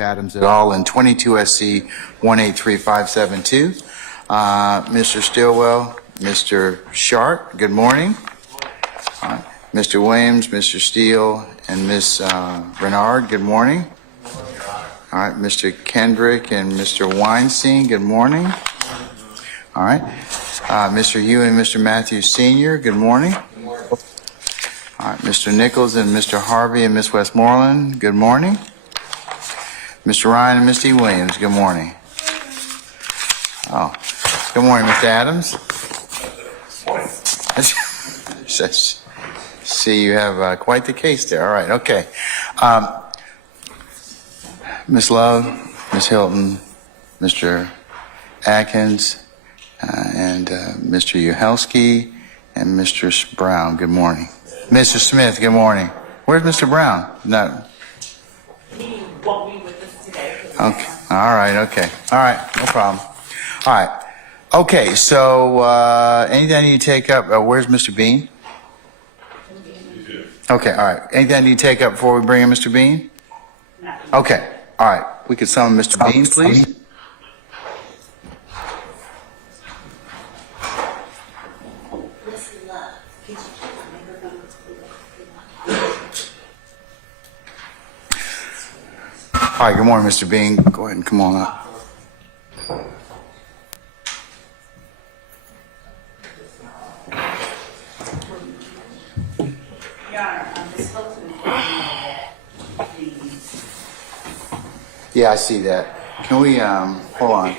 Adams et al. In 22 SC 183572. Mr. Stillwell, Mr. Sharp, good morning. Mr. Williams, Mr. Steele, and Ms. Renard, good morning. All right, Mr. Kendrick and Mr. Weinstein, good morning. All right, Mr. Hugh and Mr. Matthews Sr., good morning. All right, Mr. Nichols and Mr. Harvey and Ms. Westmoreland, good morning. Mr. Ryan and Misty Williams, good morning. Oh, good morning, Mr. Adams. See, you have quite the case there. All right, okay. Ms. Love, Ms. Hilton, Mr. Atkins, and Mr. Uhelski, and Mr. Brown, good morning. Mr. Smith, good morning. Where's Mr. Brown? No. He won't be with us today. Okay. All right. Okay. All right. No problem. All right. Okay. So anything I need to take up? Where's Mr. Bean? Okay. All right. Anything I need to take up before we bring in Mr. Bean? No. Okay. All right. We could summon Mr. Bean, please. All right, good morning, Mr. Bean. Go ahead and come on up. Your Honor, Ms. Fulton, please. Yeah, I see that. Can we, hold on.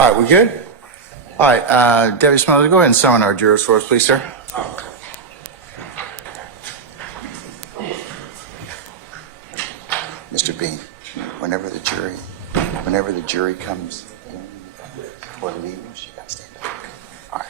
All right, we good? All right, Debbie Smothers, go ahead and summon our jurors for us, please, sir. Mr. Bean, whenever the jury comes in or leaves, you got to stand up. All right.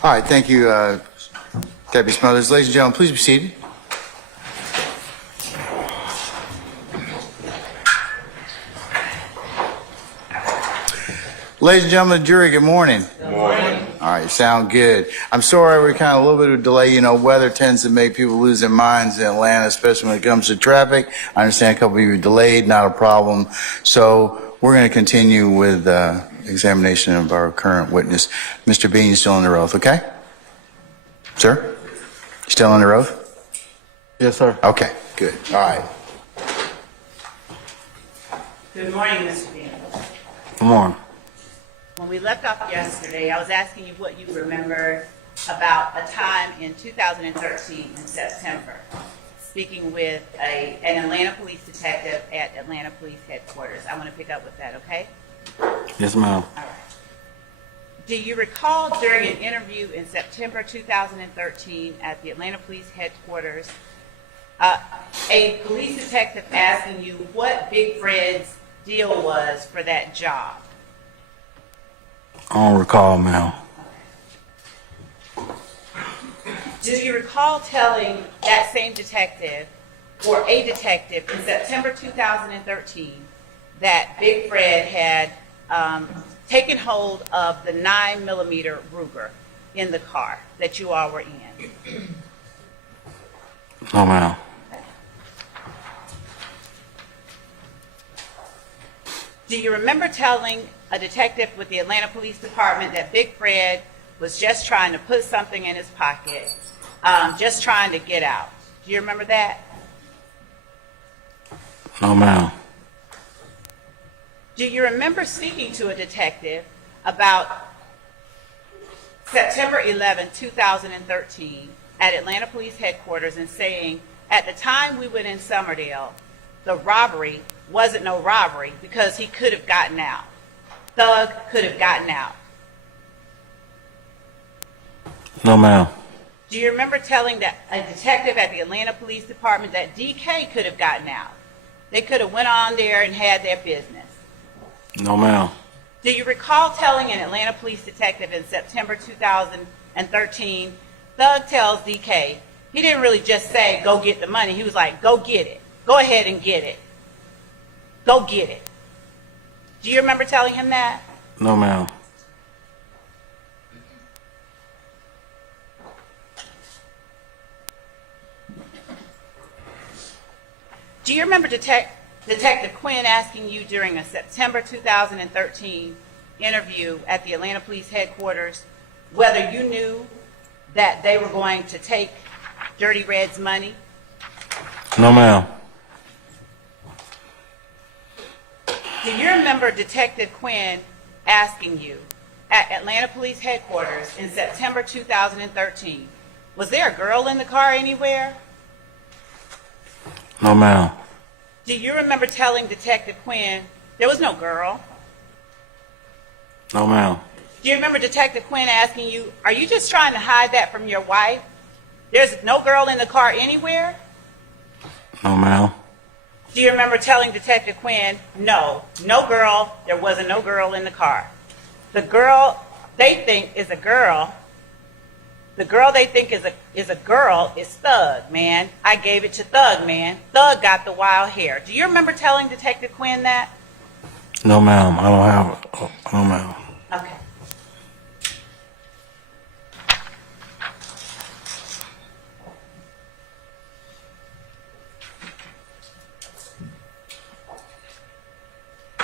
All right, thank you, Debbie Smothers. Ladies and gentlemen, please be seated. Ladies and gentlemen of the jury, good morning. Good morning. All right, you sound good. I'm sorry we're kind of a little bit of a delay. You know, weather tends to make people lose their minds in Atlanta, especially when it comes to traffic. I understand a couple of you were delayed, not a problem. So we're going to continue with examination of our current witness. Mr. Bean, you're still under oath, okay? Sir? Still under oath? Yes, sir. Okay, good. All right. Good morning, Mr. Bean. Good morning. When we left off yesterday, I was asking you what you remember about a time in 2013 in September, speaking with an Atlanta police detective at Atlanta Police Headquarters. I want to pick up with that, okay? Yes, ma'am. All right. Do you recall during an interview in September 2013 at the Atlanta Police Headquarters, a police detective asking you what Big Fred's deal was for that job? I don't recall, ma'am. Do you recall telling that same detective or a detective in September 2013 that Big Fred had taken hold of the 9mm Ruger in the car that you all were in? No, ma'am. Do you remember telling a detective with the Atlanta Police Department that Big Fred was just trying to put something in his pocket, just trying to get out? Do you remember that? No, ma'am. Do you remember speaking to a detective about September 11, 2013 at Atlanta Police Headquarters and saying, at the time we went in Summerdale, the robbery wasn't no robbery because he could have gotten out. Thug could have gotten out. No, ma'am. Do you remember telling a detective at the Atlanta Police Department that DK could have gotten out? They could have went on there and had their business. No, ma'am. Do you recall telling an Atlanta police detective in September 2013, Thug tells DK, he didn't really just say, go get the money. He was like, go get it. Go ahead and get it. Go get it. Do you remember telling him that? No, ma'am. Do you remember Detective Quinn asking you during a September 2013 interview at the Atlanta Police Headquarters whether you knew that they were going to take Dirty Red's money? No, ma'am. Do you remember Detective Quinn asking you at Atlanta Police Headquarters in September 2013, was there a girl in the car anywhere? No, ma'am. Do you remember telling Detective Quinn there was no girl? No, ma'am. Do you remember Detective Quinn asking you, are you just trying to hide that from your wife? There's no girl in the car anywhere? No, ma'am. Do you remember telling Detective Quinn, no girl, there wasn't no girl in the car? The girl they think is a girl, the girl they think is a girl is Thug, man. I gave it to Thug, man. Thug got the wild hair. Do you remember telling Detective Quinn that? No, ma'am. I don't have it. Oh, no, ma'am. Okay.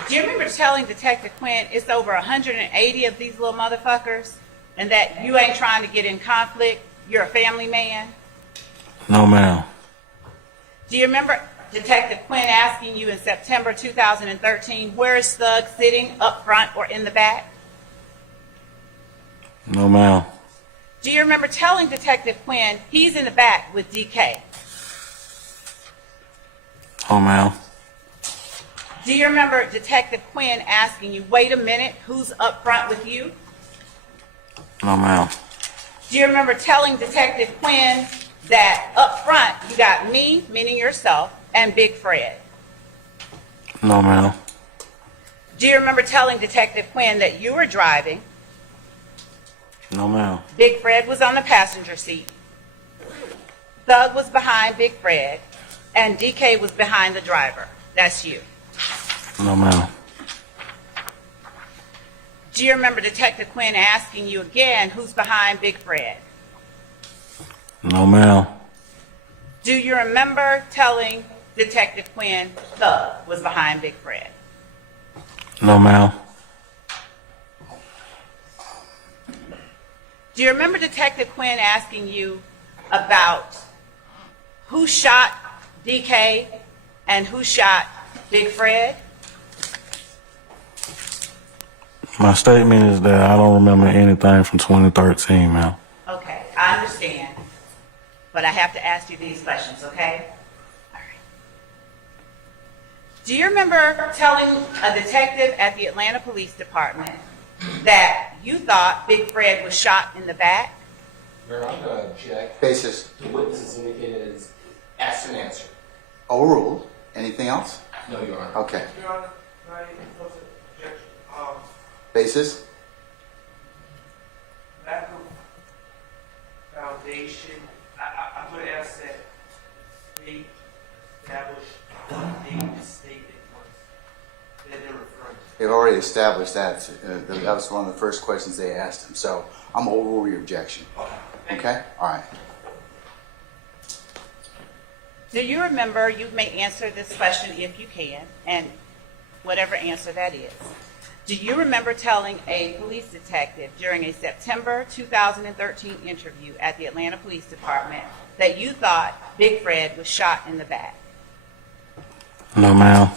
Do you remember telling Detective Quinn it's over 180 of these little motherfuckers and that you ain't trying to get in conflict? You're a family man? No, ma'am. Do you remember Detective Quinn asking you in September 2013, where is Thug sitting, up front or in the back? No, ma'am. Do you remember telling Detective Quinn he's in the back with DK? Oh, ma'am. Do you remember Detective Quinn asking you, wait a minute, who's up front with you? No, ma'am. Do you remember telling Detective Quinn that up front you got me, meaning yourself, and Big Fred? No, ma'am. Do you remember telling Detective Quinn that you were driving, No, ma'am. Big Fred was on the passenger seat, Thug was behind Big Fred, and DK was behind the driver? That's you. No, ma'am. Do you remember Detective Quinn asking you again, who's behind Big Fred? No, ma'am. Do you remember telling Detective Quinn Thug was behind Big Fred? No, ma'am. Do you remember Detective Quinn asking you about who shot DK and who shot Big Fred? My statement is that I don't remember anything from 2013, ma'am. Okay, I understand, but I have to ask you these questions, okay? All right. Do you remember telling a detective at the Atlanta Police Department that you thought Big Fred was shot in the back? Your Honor, I'm going to object. Basis The witness is indicated as asked and answered. overruled. Anything else? No, Your Honor. Okay. Your Honor, can I pose an objection? Basis? Lack of foundation, I'm going to ask that they establish what the statement was that they're referring to. They've already established that. That was one of the first questions they asked him. So I'm going to overrule your objection. Okay? All right. Do you remember, you may answer this question if you can, and whatever answer that is. Do you remember telling a police detective during a September 2013 interview at the Atlanta Police Department that you thought Big Fred was shot in the back? No, ma'am.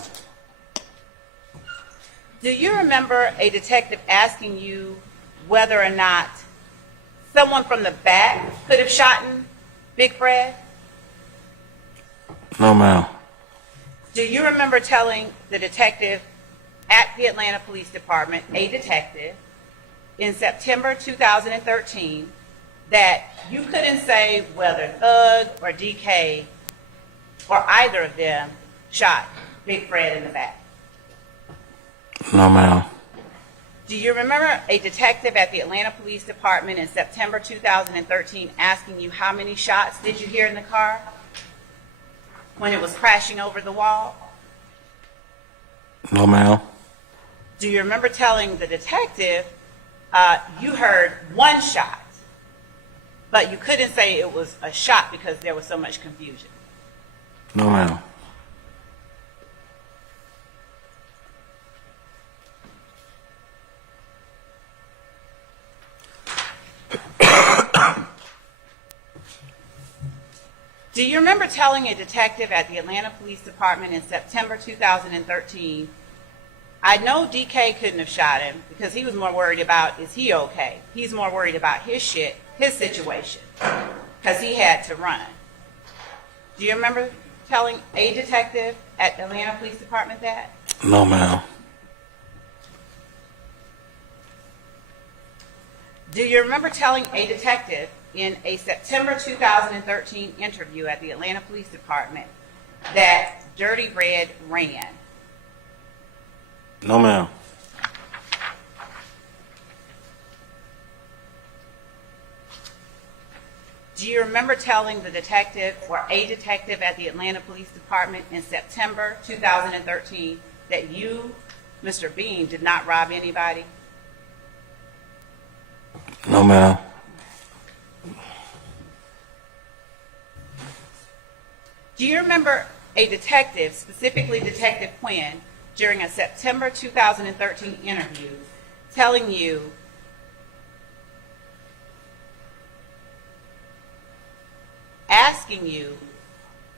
Do you remember a detective asking you whether or not someone from the back could have shot Big Fred? No, ma'am. Do you remember telling the detective at the Atlanta Police Department, a detective, in September 2013, that you couldn't say whether Thug or DK or either of them shot Big Fred in the back? No, ma'am. Do you remember a detective at the Atlanta Police Department in September 2013 asking you how many shots did you hear in the car when it was crashing over the wall? No, ma'am. Do you remember telling the detective you heard one shot, but you couldn't say it was a shot because there was so much confusion? No, ma'am. Do you remember telling a detective at the Atlanta Police Department in September 2013, I know DK couldn't have shot him because he was more worried about, is he okay? He's more worried about his shit, his situation, because he had to run. Do you remember telling a detective at the Atlanta Police Department that? No, ma'am. Do you remember telling a detective in a September 2013 interview at the Atlanta Police Department that Dirty Red ran? No, ma'am. Do you remember telling the detective or a detective at the Atlanta Police Department in September 2013 that you, Mr. Bean, did not rob anybody? No, ma'am. Do you remember a detective, specifically Detective Quinn, during a September 2013 interview telling you asking you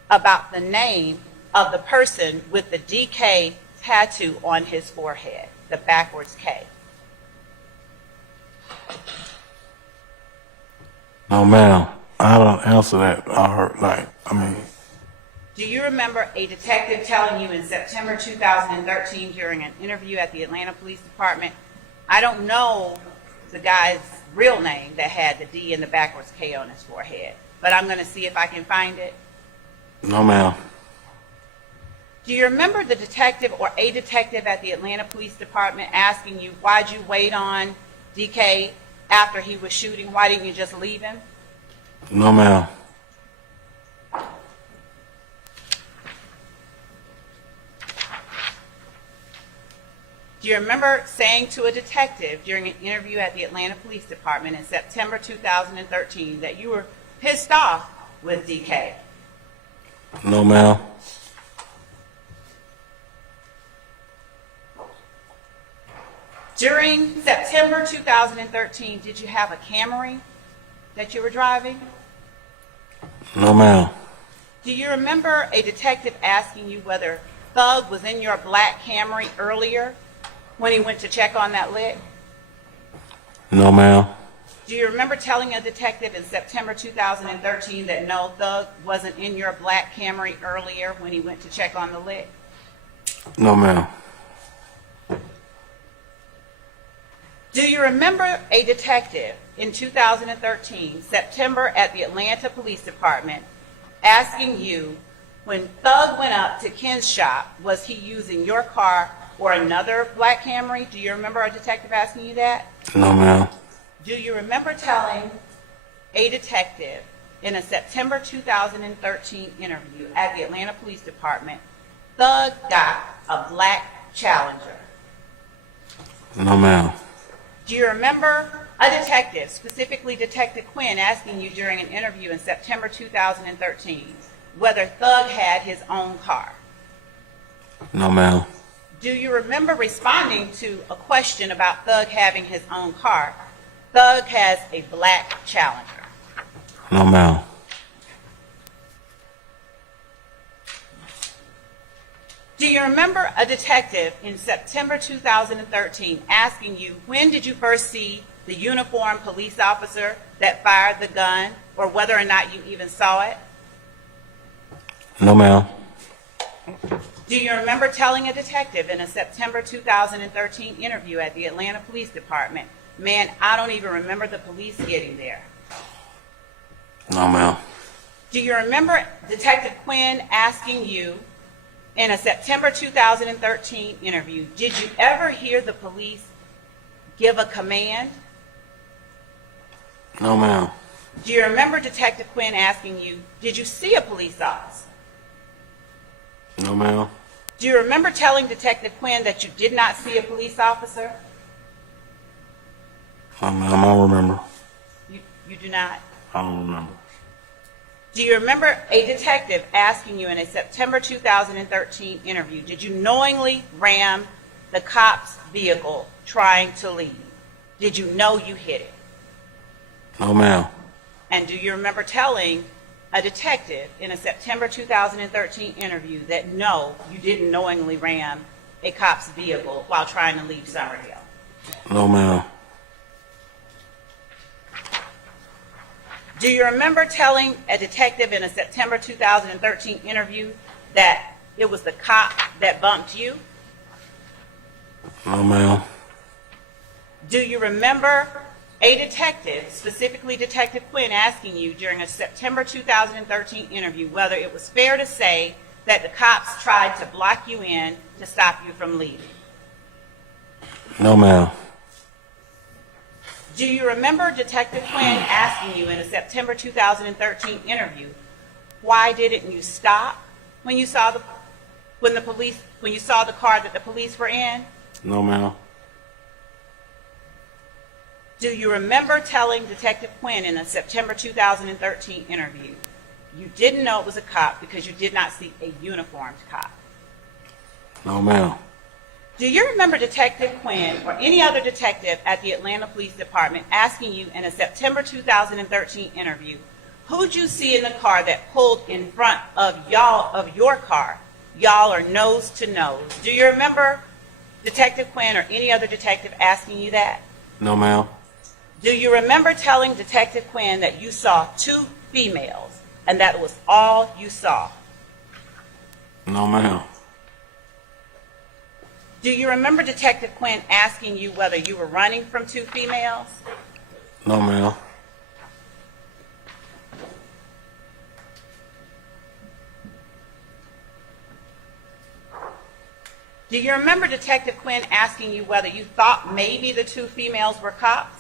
about the name of the person with the DK tattoo on his forehead, the backwards K? No, ma'am. I don't answer that. Do you remember a detective telling you in September 2013 during an interview at the Atlanta Police Department, I don't know the guy's real name that had the D and the backwards K on his forehead, but I'm going to see if I can find it? No, ma'am. Do you remember the detective or a detective at the Atlanta Police Department asking you, why'd you wait on DK after he was shooting? Why didn't you just leave him? No, ma'am. Do you remember saying to a detective during an interview at the Atlanta Police Department in September 2013 that you were pissed off with DK? No, ma'am. During September 2013, did you have a Camry that you were driving? No, ma'am. Do you remember a detective asking you whether Thug was in your black Camry earlier when he went to check on that lick? No, ma'am. Do you remember telling a detective in September 2013 that no, Thug wasn't in your black Camry earlier when he went to check on the lick? No, ma'am. Do you remember a detective in 2013, September, at the Atlanta Police Department, asking you when Thug went up to Ken's shop, was he using your car or another black Camry? Do you remember a detective asking you that? No, ma'am. Do you remember telling a detective in a September 2013 interview at the Atlanta Police Department, Thug got a black Challenger? No, ma'am. Do you remember a detective, specifically Detective Quinn, asking you during an interview in September 2013 whether Thug had his own car? No, ma'am. Do you remember responding to a question about Thug having his own car? Thug has a black Challenger. No, ma'am. Do you remember a detective in September 2013 asking you, when did you first see the uniformed police officer that fired the gun, or whether or not you even saw it? No, ma'am. Do you remember telling a detective in a September 2013 interview at the Atlanta Police Department, "Man, I don't even remember the police getting there"? No, ma'am. Do you remember Detective Quinn asking you in a September 2013 interview, "Did you ever hear the police give a command"? No, ma'am. Do you remember Detective Quinn asking you, "Did you see a police officer"? No, ma'am. Do you remember telling Detective Quinn that you did not see a police officer? No, ma'am. I don't remember. You do not? I don't remember. Do you remember a detective asking you in a September 2013 interview, "Did you knowingly ram the cop's vehicle trying to leave? Did you know you hit it?" No, ma'am. And do you remember telling a detective in a September 2013 interview that no, you didn't knowingly ram a cop's vehicle while trying to leave Summerhill? No, ma'am. Do you remember telling a detective in a September 2013 interview that it was the cop that bumped you? No, ma'am. Do you remember a detective, specifically Detective Quinn, asking you during a September 2013 interview whether it was fair to say that the cops tried to block you in to stop you from leaving? No, ma'am. Do you remember Detective Quinn asking you in a September 2013 interview, "Why didn't you stop when you saw the car that the police were in"? No, ma'am. Do you remember telling Detective Quinn in a September 2013 interview you didn't know it was a cop because you did not see a uniformed cop? No, ma'am. Do you remember Detective Quinn or any other detective at the Atlanta Police Department asking you in a September 2013 interview, "Who'd you see in the car that pulled in front of your car? Y'all are nose to nose"? Do you remember Detective Quinn or any other detective asking you that? No, ma'am. Do you remember telling Detective Quinn that you saw 2 females and that was all you saw? No, ma'am. Do you remember Detective Quinn asking you whether you were running from 2 females? No, ma'am. Do you remember Detective Quinn asking you whether you thought maybe the 2 females were cops?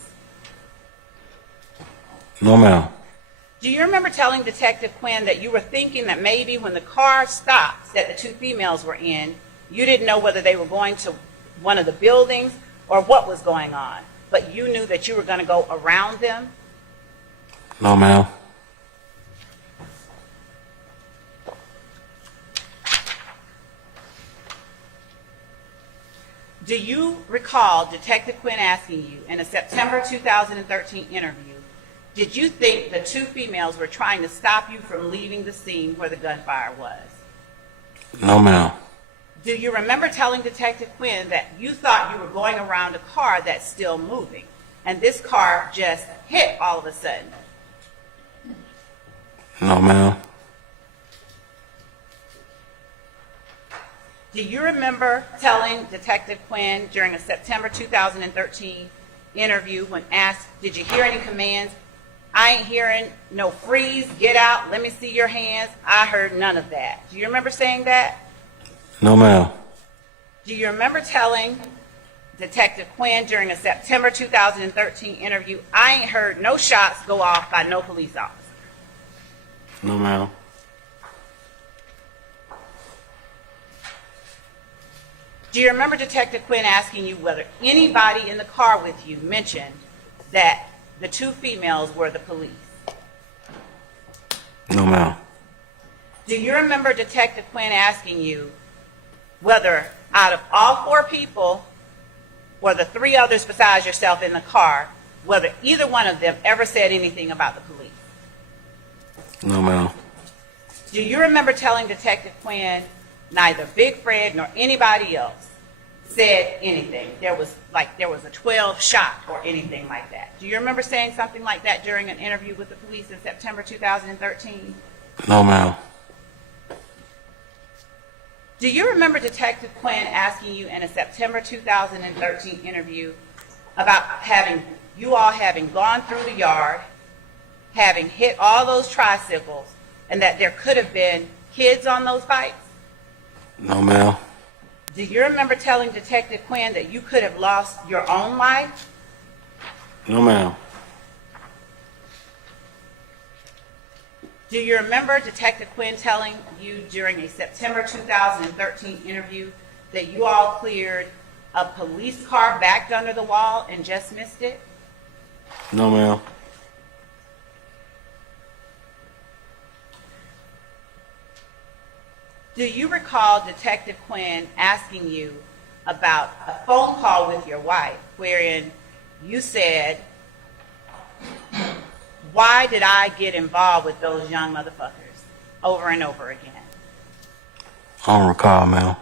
No, ma'am. Do you remember telling Detective Quinn that you were thinking that maybe when the car stopped that the 2 females were in, you didn't know whether they were going to one of the buildings or what was going on, but you knew that you were going to go around them? No, ma'am. Do you recall Detective Quinn asking you in a September 2013 interview, "Did you think the 2 females were trying to stop you from leaving the scene where the gunfire was"? No, ma'am. Do you remember telling Detective Quinn that you thought you were going around a car that's still moving, and this car just hit all of a sudden? No, ma'am. Do you remember telling Detective Quinn during a September 2013 interview when asked, "Did you hear any commands"? "I ain't hearing no freeze, get out, let me see your hands"? I heard none of that. Do you remember saying that? No, ma'am. Do you remember telling Detective Quinn during a September 2013 interview, "I ain't heard no shots go off by no police officer"? No, ma'am. Do you remember Detective Quinn asking you whether anybody in the car with you mentioned that the 2 females were the police? No, ma'am. Do you remember Detective Quinn asking you whether out of all 4 people or the 3 others besides yourself in the car, whether either one of them ever said anything about the police? No, ma'am. Do you remember telling Detective Quinn neither Big Fred nor anybody else said anything? There was a 12 shot or anything like that. Do you remember saying something like that during an interview with the police in September 2013? No, ma'am. Do you remember Detective Quinn asking you in a September 2013 interview about having gone through the yard, having hit all those tricycles, and that there could have been kids on those bikes? No, ma'am. Do you remember telling Detective Quinn that you could have lost your own life? No, ma'am. Do you remember Detective Quinn telling you during a September 2013 interview that you all cleared a police car backed under the wall and just missed it? No, ma'am. Do you recall Detective Quinn asking you about a phone call with your wife wherein you said, "Why did I get involved with those young motherfuckers?" over and over again? I don't recall, ma'am.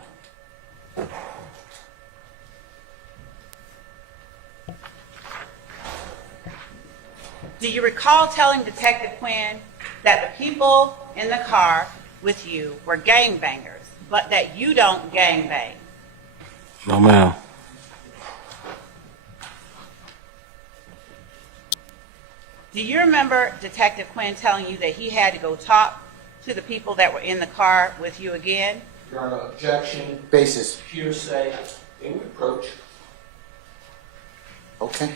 Do you recall telling Detective Quinn that the people in the car with you were gangbangers, but that you don't gangbang? No, ma'am. Do you remember Detective Quinn telling you that he had to go talk to the people that were in the car with you again? Your Honor, objection, Basis. hearsay, and reproach. Okay.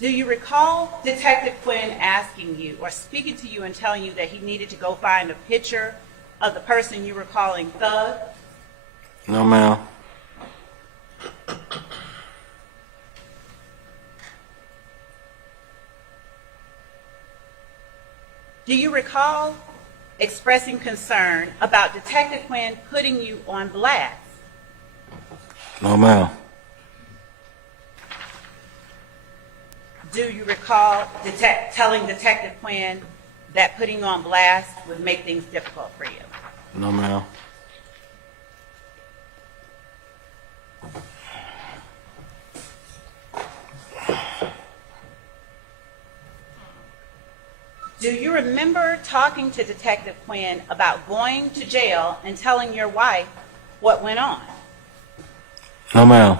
Do you recall Detective Quinn asking you or speaking to you and telling you that he needed to go find a picture of the person you were calling Thug? No, ma'am. Do you recall expressing concern about Detective Quinn putting you on blast? No, ma'am. Do you recall telling Detective Quinn that putting you on blast would make things difficult for you? No, ma'am. Do you remember talking to Detective Quinn about going to jail and telling your wife what went on? No, ma'am.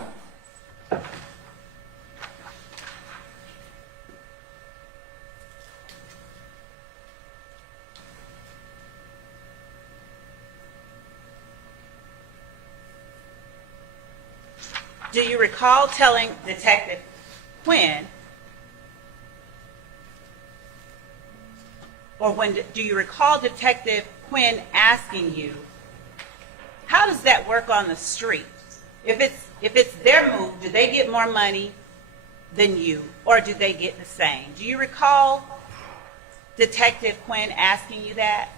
Do you recall telling Detective Quinn, do you recall Detective Quinn asking you, how does that work on the street? If it's their move, do they get more money than you, or do they get the same? Do you recall Detective Quinn asking you that?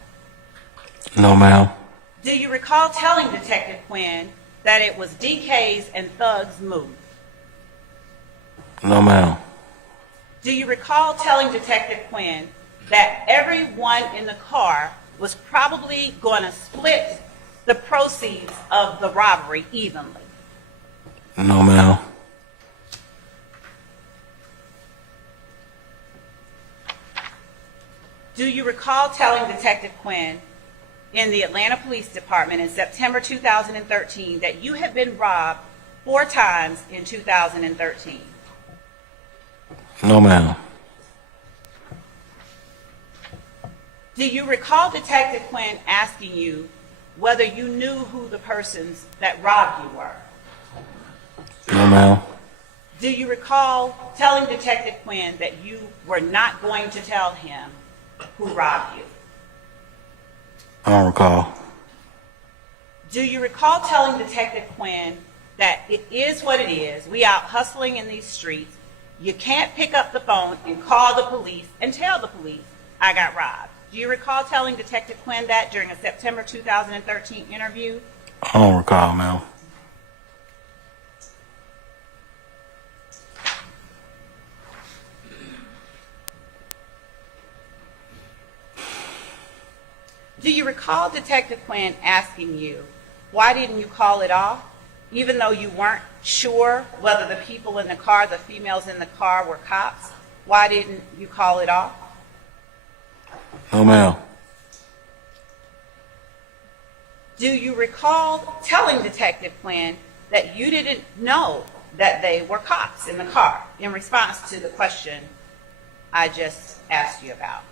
No, ma'am. Do you recall telling Detective Quinn that it was DK's and Thug's move? No, ma'am. Do you recall telling Detective Quinn that everyone in the car was probably going to split the proceeds of the robbery evenly? No, ma'am. Do you recall telling Detective Quinn in the Atlanta Police Department in September 2013 that you had been robbed 4 times in 2013? No, ma'am. Do you recall Detective Quinn asking you whether you knew who the persons that robbed you were? No, ma'am. Do you recall telling Detective Quinn that you were not going to tell him who robbed you? I don't recall. Do you recall telling Detective Quinn that it is what it is, we out hustling in these streets, you can't pick up the phone and call the police and tell the police I got robbed? Do you recall telling Detective Quinn that during a September 2013 interview? I don't recall, ma'am. Do you recall Detective Quinn asking you, why didn't you call it off? Even though you weren't sure whether the people in the car, the females in the car, were cops, why didn't you call it off? No, ma'am. Do you recall telling Detective Quinn that you didn't know that they were cops in the car in response to the question I just asked you about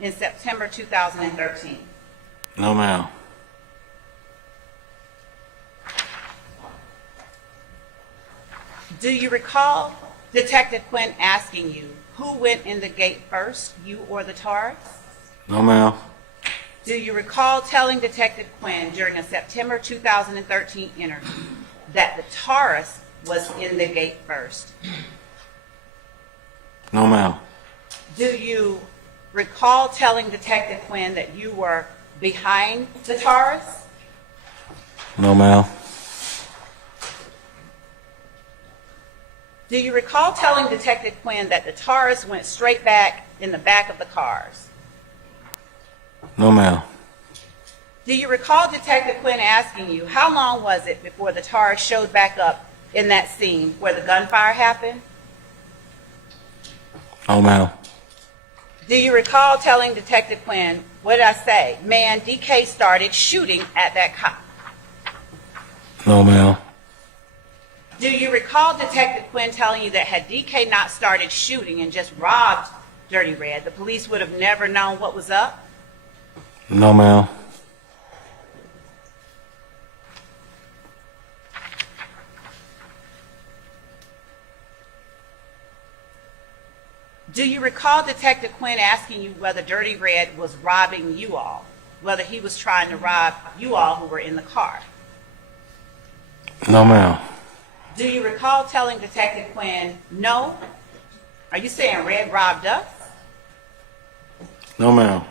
in September 2013? No, ma'am. Do you recall Detective Quinn asking you who went in the gate first, you or the Taurus? No, ma'am. Do you recall telling Detective Quinn during a September 2013 interview that the Taurus was in the gate first? No, ma'am. Do you recall telling Detective Quinn that you were behind the Taurus? No, ma'am. Do you recall telling Detective Quinn that the Taurus went straight back in the back of the cars? No, ma'am. Do you recall Detective Quinn asking you how long was it before the Taurus showed back up in that scene where the gunfire happened? No, ma'am. Do you recall telling Detective Quinn, what did I say? Man, DK started shooting at that cop. No, ma'am. Do you recall Detective Quinn telling you that had DK not started shooting and just robbed Dirty Red, the police would have never known what was up? No, ma'am. Do you recall Detective Quinn asking you whether Dirty Red was robbing you all? Whether he was trying to rob you all who were in the car? No, ma'am. Do you recall telling Detective Quinn, no? Are you saying Red robbed us? No, ma'am.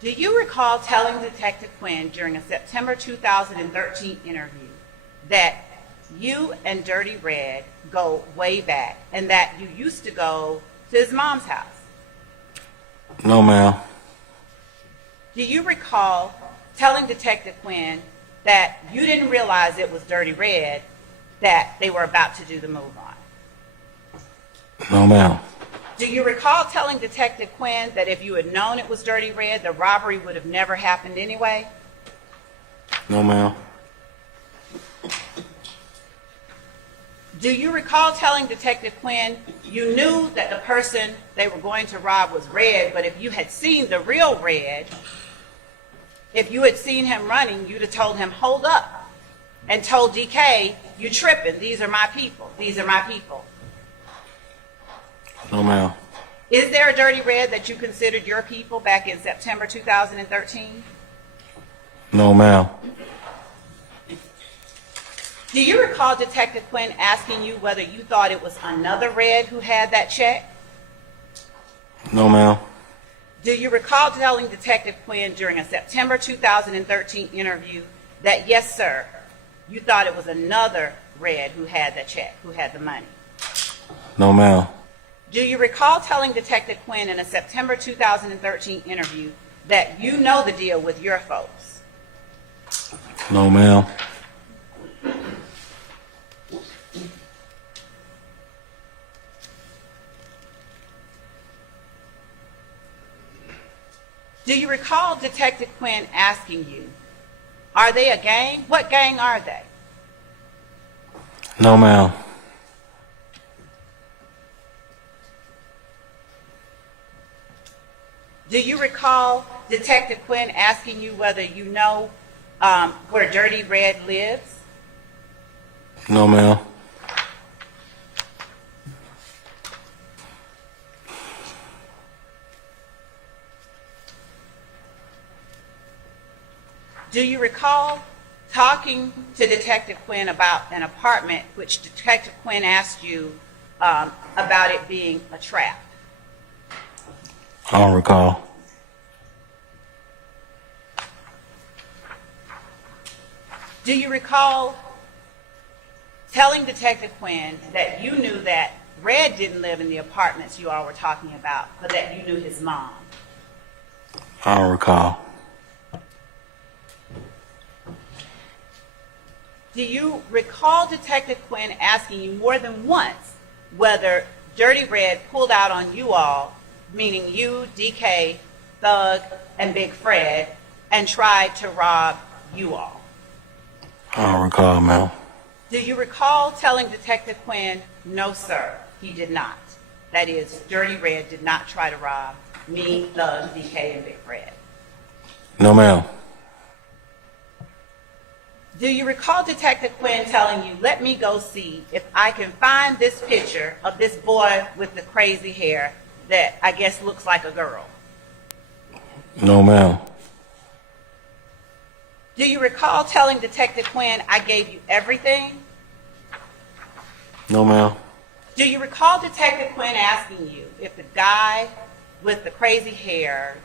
Do you recall telling Detective Quinn during a September 2013 interview that you and Dirty Red go way back and that you used to go to his mom's house? No, ma'am. Do you recall telling Detective Quinn that you didn't realize it was Dirty Red that they were about to do the move on? No, ma'am. Do you recall telling Detective Quinn that if you had known it was Dirty Red, the robbery would have never happened anyway? No, ma'am. Do you recall telling Detective Quinn you knew that the person they were going to rob was Red, but if you had seen the real Red, if you had seen him running, you'd have told him, hold up, and told DK, you tripping, these are my people, these are my people. No, ma'am. Is there a Dirty Red that you considered your people back in September 2013? No, ma'am. Do you recall Detective Quinn asking you whether you thought it was another Red who had that check? No, ma'am. Do you recall telling Detective Quinn during a September 2013 interview that, yes, sir, you thought it was another Red who had the check, who had the money? No, ma'am. Do you recall telling Detective Quinn in a September 2013 interview that you know the deal with your folks? No, ma'am. Do you recall Detective Quinn asking you, are they a gang? What gang are they? No, ma'am. Do you recall Detective Quinn asking you whether you know where Dirty Red lives? No, ma'am. Do you recall talking to Detective Quinn about an apartment which Detective Quinn asked you about it being a trap? I don't recall. Do you recall telling Detective Quinn that you knew that Red didn't live in the apartments you all were talking about, but that you knew his mom? I don't recall. Do you recall Detective Quinn asking you more than once whether Dirty Red pulled out on you all, meaning you, DK, Thug, and Big Fred, and tried to rob you all? I don't recall, ma'am. Do you recall telling Detective Quinn, no, sir, he did not? That is, Dirty Red did not try to rob me, Thug, DK, and Big Fred. No, ma'am. Do you recall Detective Quinn telling you, let me go see if I can find this picture of this boy with the crazy hair that I guess looks like a girl? No, ma'am. Do you recall telling Detective Quinn, I gave you everything? No, ma'am. Do you recall Detective Quinn asking you if the guy with the crazy hair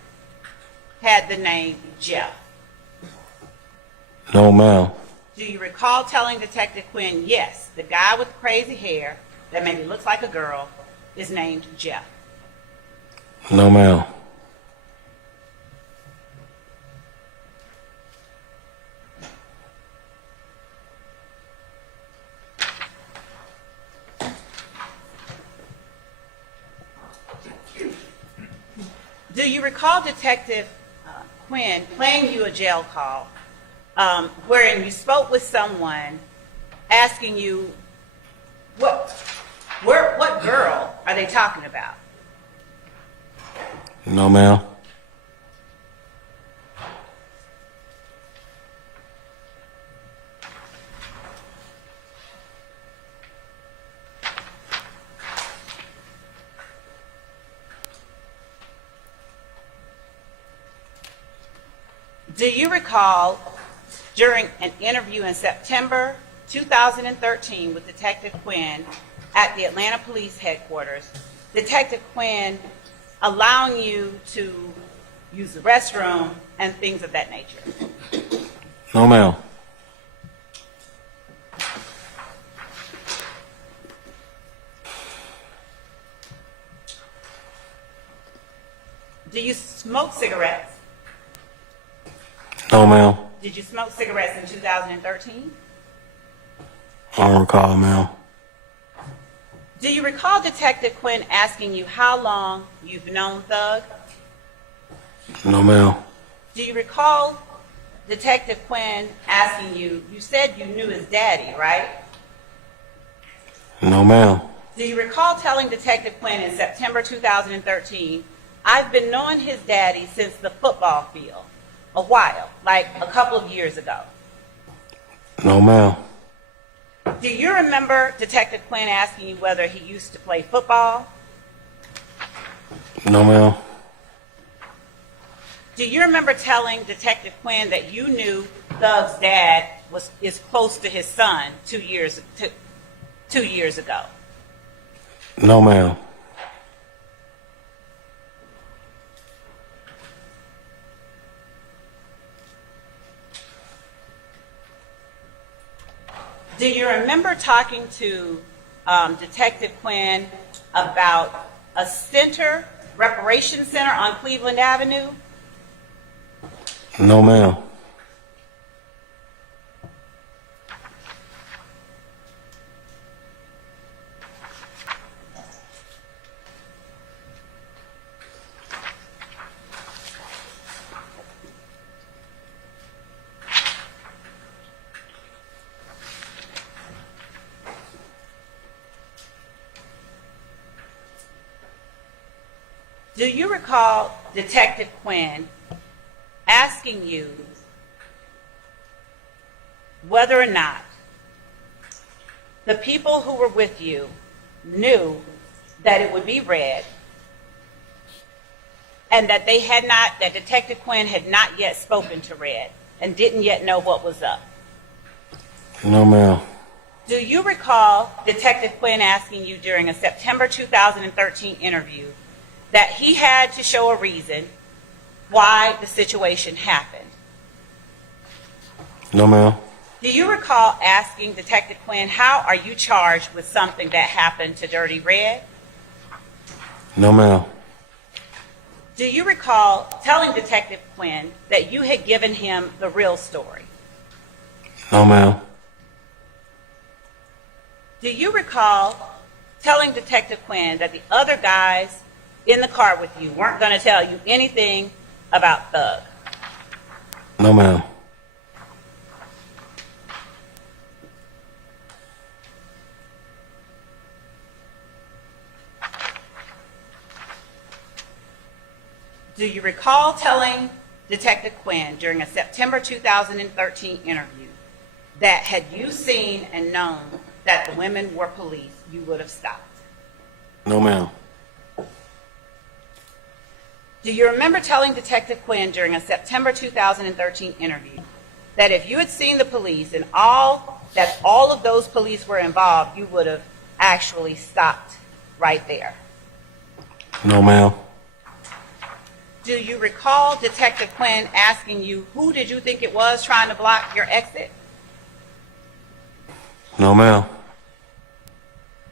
had the name Jeff? No, ma'am. Do you recall telling Detective Quinn, yes, the guy with the crazy hair that maybe looks like a girl is named Jeff? No, ma'am. Do you recall Detective Quinn playing you a jail call wherein you spoke with someone asking you, what girl are they talking about? No, ma'am. Do you recall during an interview in September 2013 with Detective Quinn at the Atlanta Police Headquarters, Detective Quinn allowing you to use the restroom and things of that nature? No, ma'am. Do you smoke cigarettes? No, ma'am. Did you smoke cigarettes in 2013? I don't recall, ma'am. Do you recall Detective Quinn asking you how long you've known Thug? No, ma'am. Do you recall Detective Quinn asking you, you said you knew his daddy, right? No, ma'am. Do you recall telling Detective Quinn in September 2013, I've been knowing his daddy since the football field, a while, like a couple of years ago? No, ma'am. Do you remember Detective Quinn asking you whether he used to play football? No, ma'am. Do you remember telling Detective Quinn that you knew Thug's dad is close to his son 2 years ago? No, ma'am. Do you remember talking to Detective Quinn about a center, reparation center on Cleveland Avenue? No, ma'am. Do you recall Detective Quinn asking you whether or not the people who were with you knew that it would be read and that that Detective Quinn had not yet spoken to Red and didn't yet know what was up? No, ma'am. Do you recall Detective Quinn asking you during a September 2013 interview that he had to show a reason why the situation happened? No, ma'am. Do you recall asking Detective Quinn, how are you charged with something that happened to Dirty Red? No, ma'am. Do you recall telling Detective Quinn that you had given him the real story? No, ma'am. Do you recall telling Detective Quinn that the other guys in the car with you weren't going to tell you anything about Thug? No, ma'am. Do you recall telling Detective Quinn during a September 2013 interview that had you seen and known that the women were police, you would have stopped? No, ma'am. Do you remember telling Detective Quinn during a September 2013 interview that if you had seen the police and all of those police were involved, you would have actually stopped right there? No, ma'am. Do you recall Detective Quinn asking you, who did you think it was trying to block your exit? No, ma'am.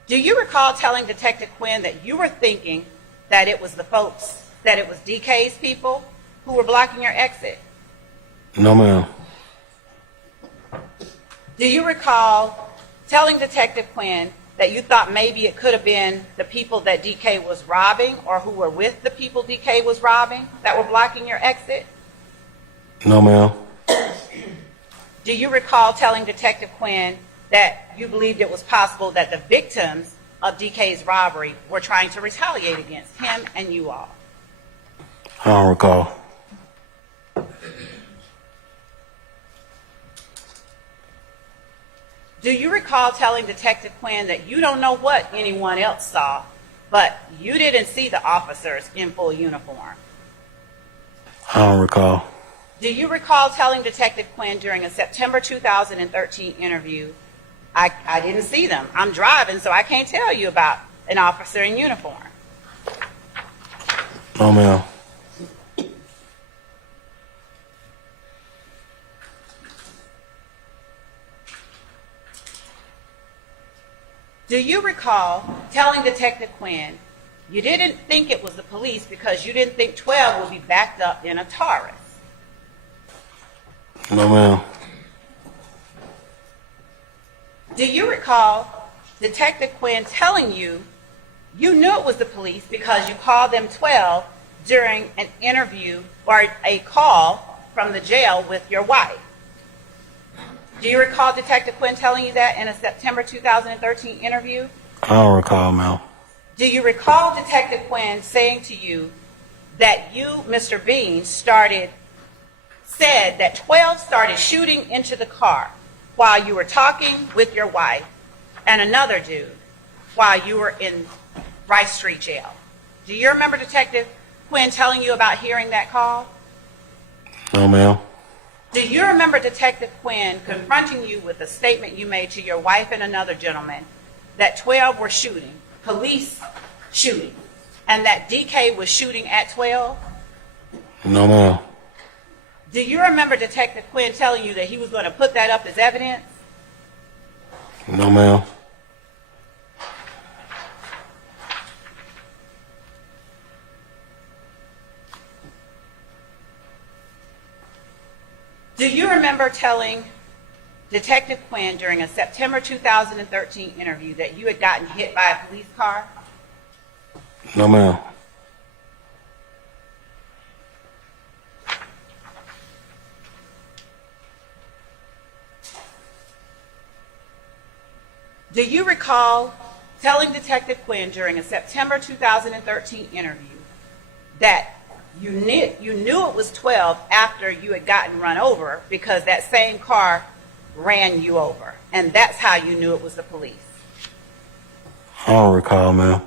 Do you recall telling Detective Quinn that you were thinking that it was DK's people who were blocking your exit? No, ma'am. Do you recall telling Detective Quinn that you thought maybe it could have been the people that DK was robbing or who were with the people DK was robbing that were blocking your exit? No, ma'am. Do you recall telling Detective Quinn that you believed it was possible that the victims of DK's robbery were trying to retaliate against him and you all? I don't recall. Do you recall telling Detective Quinn that you don't know what anyone else saw, but you didn't see the officers in full uniform? I don't recall. Do you recall telling Detective Quinn during a September 2013 interview, I didn't see them. I'm driving, so I can't tell you about an officer in uniform. No, ma'am. Do you recall telling Detective Quinn you didn't think it was the police because you didn't think 12 would be backed up in a Taurus? No, ma'am. Do you recall Detective Quinn telling you you knew it was the police because you called them 12 during an interview or a call from the jail with your wife? Do you recall Detective Quinn telling you that in a September 2013 interview? I don't recall, ma'am. Do you recall Detective Quinn saying to you that you, Mr. Bean, said that 12 started shooting into the car while you were talking with your wife and another dude while you were in Rice Street Jail? Do you remember Detective Quinn telling you about hearing that call? No, ma'am. Do you remember Detective Quinn confronting you with a statement you made to your wife and another gentleman that 12 were shooting, police shooting, and that DK was shooting at 12? No, ma'am. Do you remember Detective Quinn telling you that he was going to put that up as evidence? No, ma'am. Do you remember telling Detective Quinn during a September 2013 interview that you had gotten hit by a police car? No, ma'am. Do you recall telling Detective Quinn during a September 2013 interview that you knew it was 12 after you had gotten run over because that same car ran you over, and that's how you knew it was the police? I don't recall, ma'am.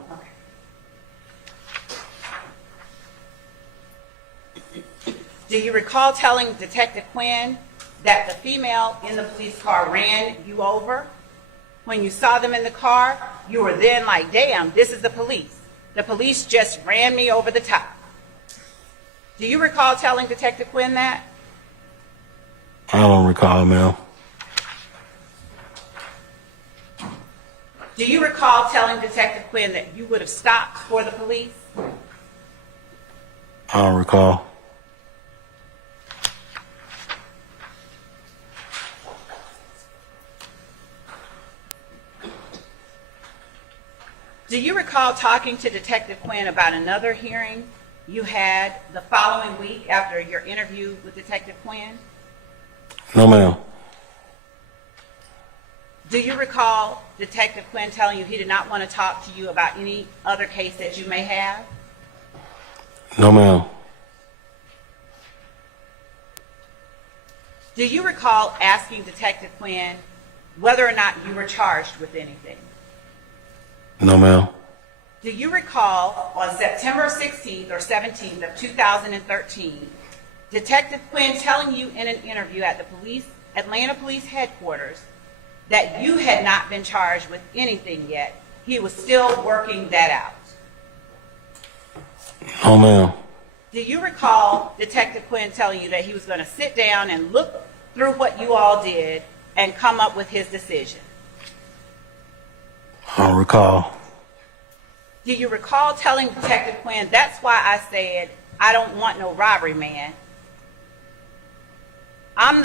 Do you recall telling Detective Quinn that the female in the police car ran you over? When you saw them in the car, you were then like, damn, this is the police. The police just ran me over the top. Do you recall telling Detective Quinn that? I don't recall, ma'am. Do you recall telling Detective Quinn that you would have stopped for the police? I don't recall. Do you recall talking to Detective Quinn about another hearing you had the following week after your interview with Detective Quinn? No, ma'am. Do you recall Detective Quinn telling you he did not want to talk to you about any other case that you may have? No, ma'am. Do you recall asking Detective Quinn whether or not you were charged with anything? No, ma'am. Do you recall on September 16th or 17th of 2013, Detective Quinn telling you in an interview at the Atlanta Police Headquarters that you had not been charged with anything yet? He was still working that out. No, ma'am. Do you recall Detective Quinn telling you that he was going to sit down and look through what you all did and come up with his decision? I don't recall. Do you recall telling Detective Quinn, that's why I said, I don't want no robbery, man. I'm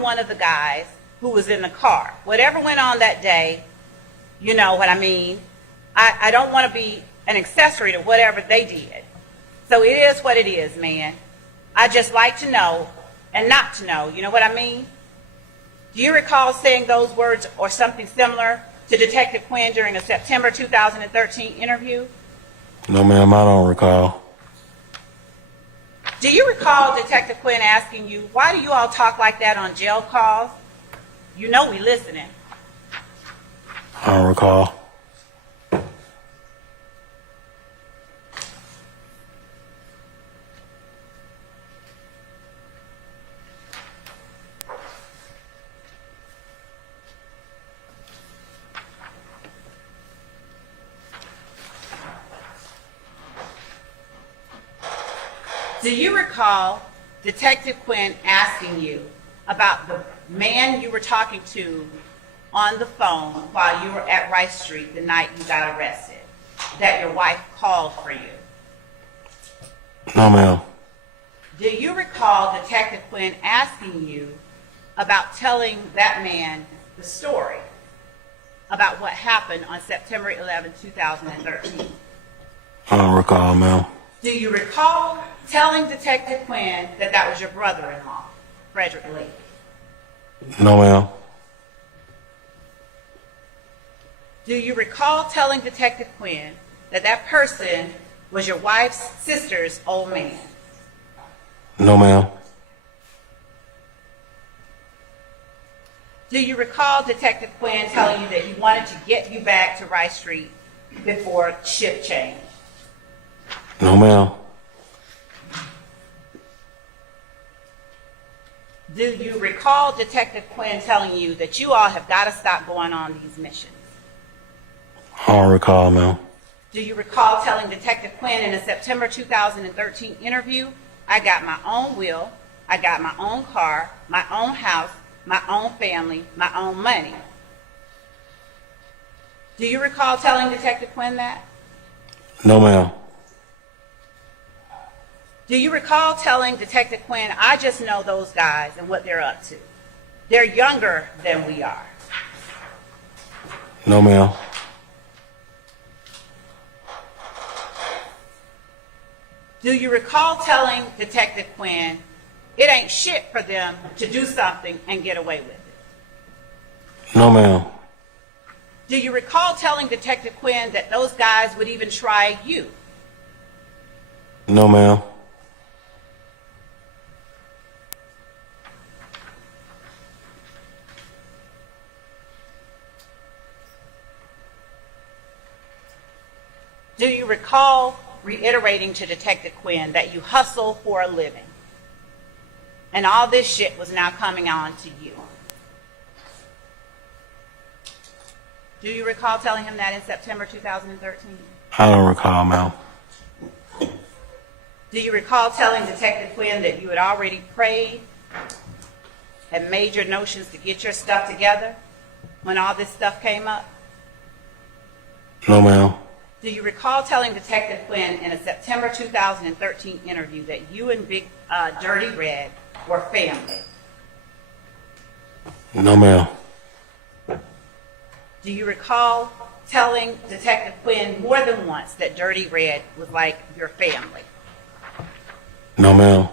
one of the guys who was in the car. Whatever went on that day, you know what I mean? I don't want to be an accessory to whatever they did. So it is what it is, man. I just like to know and not to know, you know what I mean? Do you recall saying those words or something similar to Detective Quinn during a September 2013 interview? No, ma'am, I don't recall. Do you recall Detective Quinn asking you, why do you all talk like that on jail calls? You know we listening. I don't recall. Do you recall Detective Quinn asking you about the man you were talking to on the phone while you were at Rice Street the night you got arrested, that your wife called for you? No, ma'am. Do you recall Detective Quinn asking you about telling that man the story about what happened on September 11, 2013? I don't recall, ma'am. Do you recall telling Detective Quinn that that was your brother-in-law, Frederick Lee? No, ma'am. Do you recall telling Detective Quinn that that person was your wife's sister's old man? No, ma'am. Do you recall Detective Quinn telling you that he wanted to get you back to Rice Street before shift change? No, ma'am. Do you recall Detective Quinn telling you that you all have got to stop going on these missions? I don't recall, ma'am. Do you recall telling Detective Quinn in a September 2013 interview, I got my own will, I got my own car, my own house, my own family, my own money? Do you recall telling Detective Quinn that? No, ma'am. Do you recall telling Detective Quinn, I just know those guys and what they're up to? They're younger than we are. No, ma'am. Do you recall telling Detective Quinn, it ain't shit for them to do something and get away with it? No, ma'am. Do you recall telling Detective Quinn that those guys would even try you? No, ma'am. Do you recall reiterating to Detective Quinn that you hustle for a living and all this shit was now coming on to you? Do you recall telling him that in September 2013? I don't recall, ma'am. Do you recall telling Detective Quinn that you had already prayed and made your notions to get your stuff together when all this stuff came up? No, ma'am. Do you recall telling Detective Quinn in a September 2013 interview that you and Big Dirty Red were family? No, ma'am. Do you recall telling Detective Quinn more than once that Dirty Red was like your family? No, ma'am.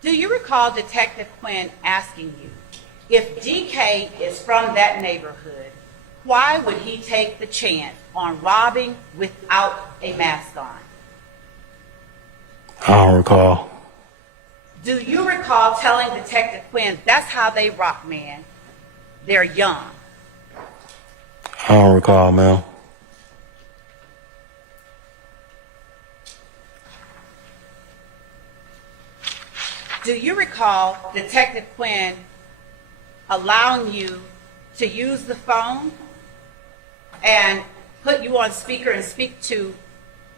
Do you recall Detective Quinn asking you, if DK is from that neighborhood, why would he take the chance on robbing without a mask on? I don't recall. Do you recall telling Detective Quinn, that's how they rock, man? They're young. I don't recall, ma'am. Do you recall Detective Quinn allowing you to use the phone and put you on speaker and speak to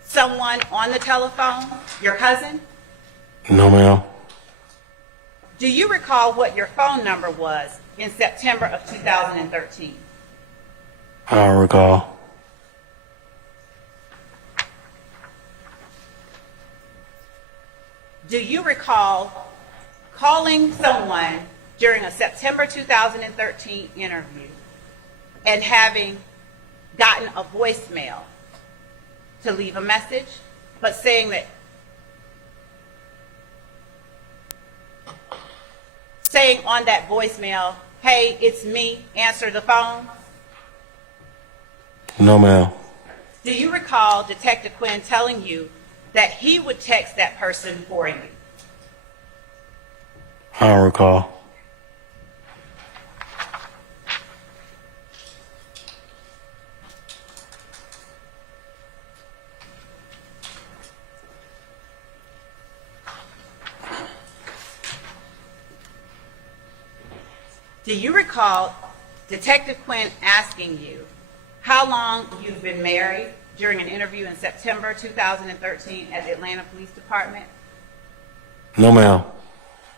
someone on the telephone, your cousin? No, ma'am. Do you recall what your phone number was in September of 2013? I don't recall. Do you recall calling someone during a September 2013 interview and having gotten a voicemail to leave a message, but saying on that voicemail, hey, it's me, answer the phone? No, ma'am. Do you recall Detective Quinn telling you that he would text that person for you? I don't recall. Do you recall Detective Quinn asking you how long you've been married during an interview in September 2013 at the Atlanta Police Department? No, ma'am.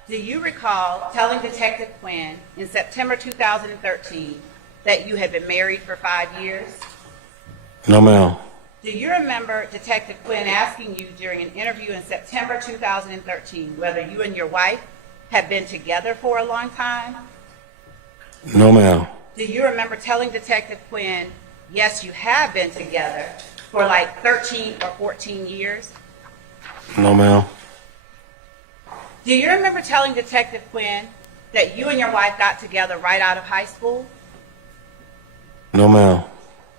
Do you recall telling Detective Quinn in September 2013 that you had been married for 5 years? No, ma'am. Do you remember Detective Quinn asking you during an interview in September 2013 whether you and your wife had been together for a long time? No, ma'am. Do you remember telling Detective Quinn, yes, you have been together for like 13 or 14 years? No, ma'am. Do you remember telling Detective Quinn that you and your wife got together right out of high school? No, ma'am.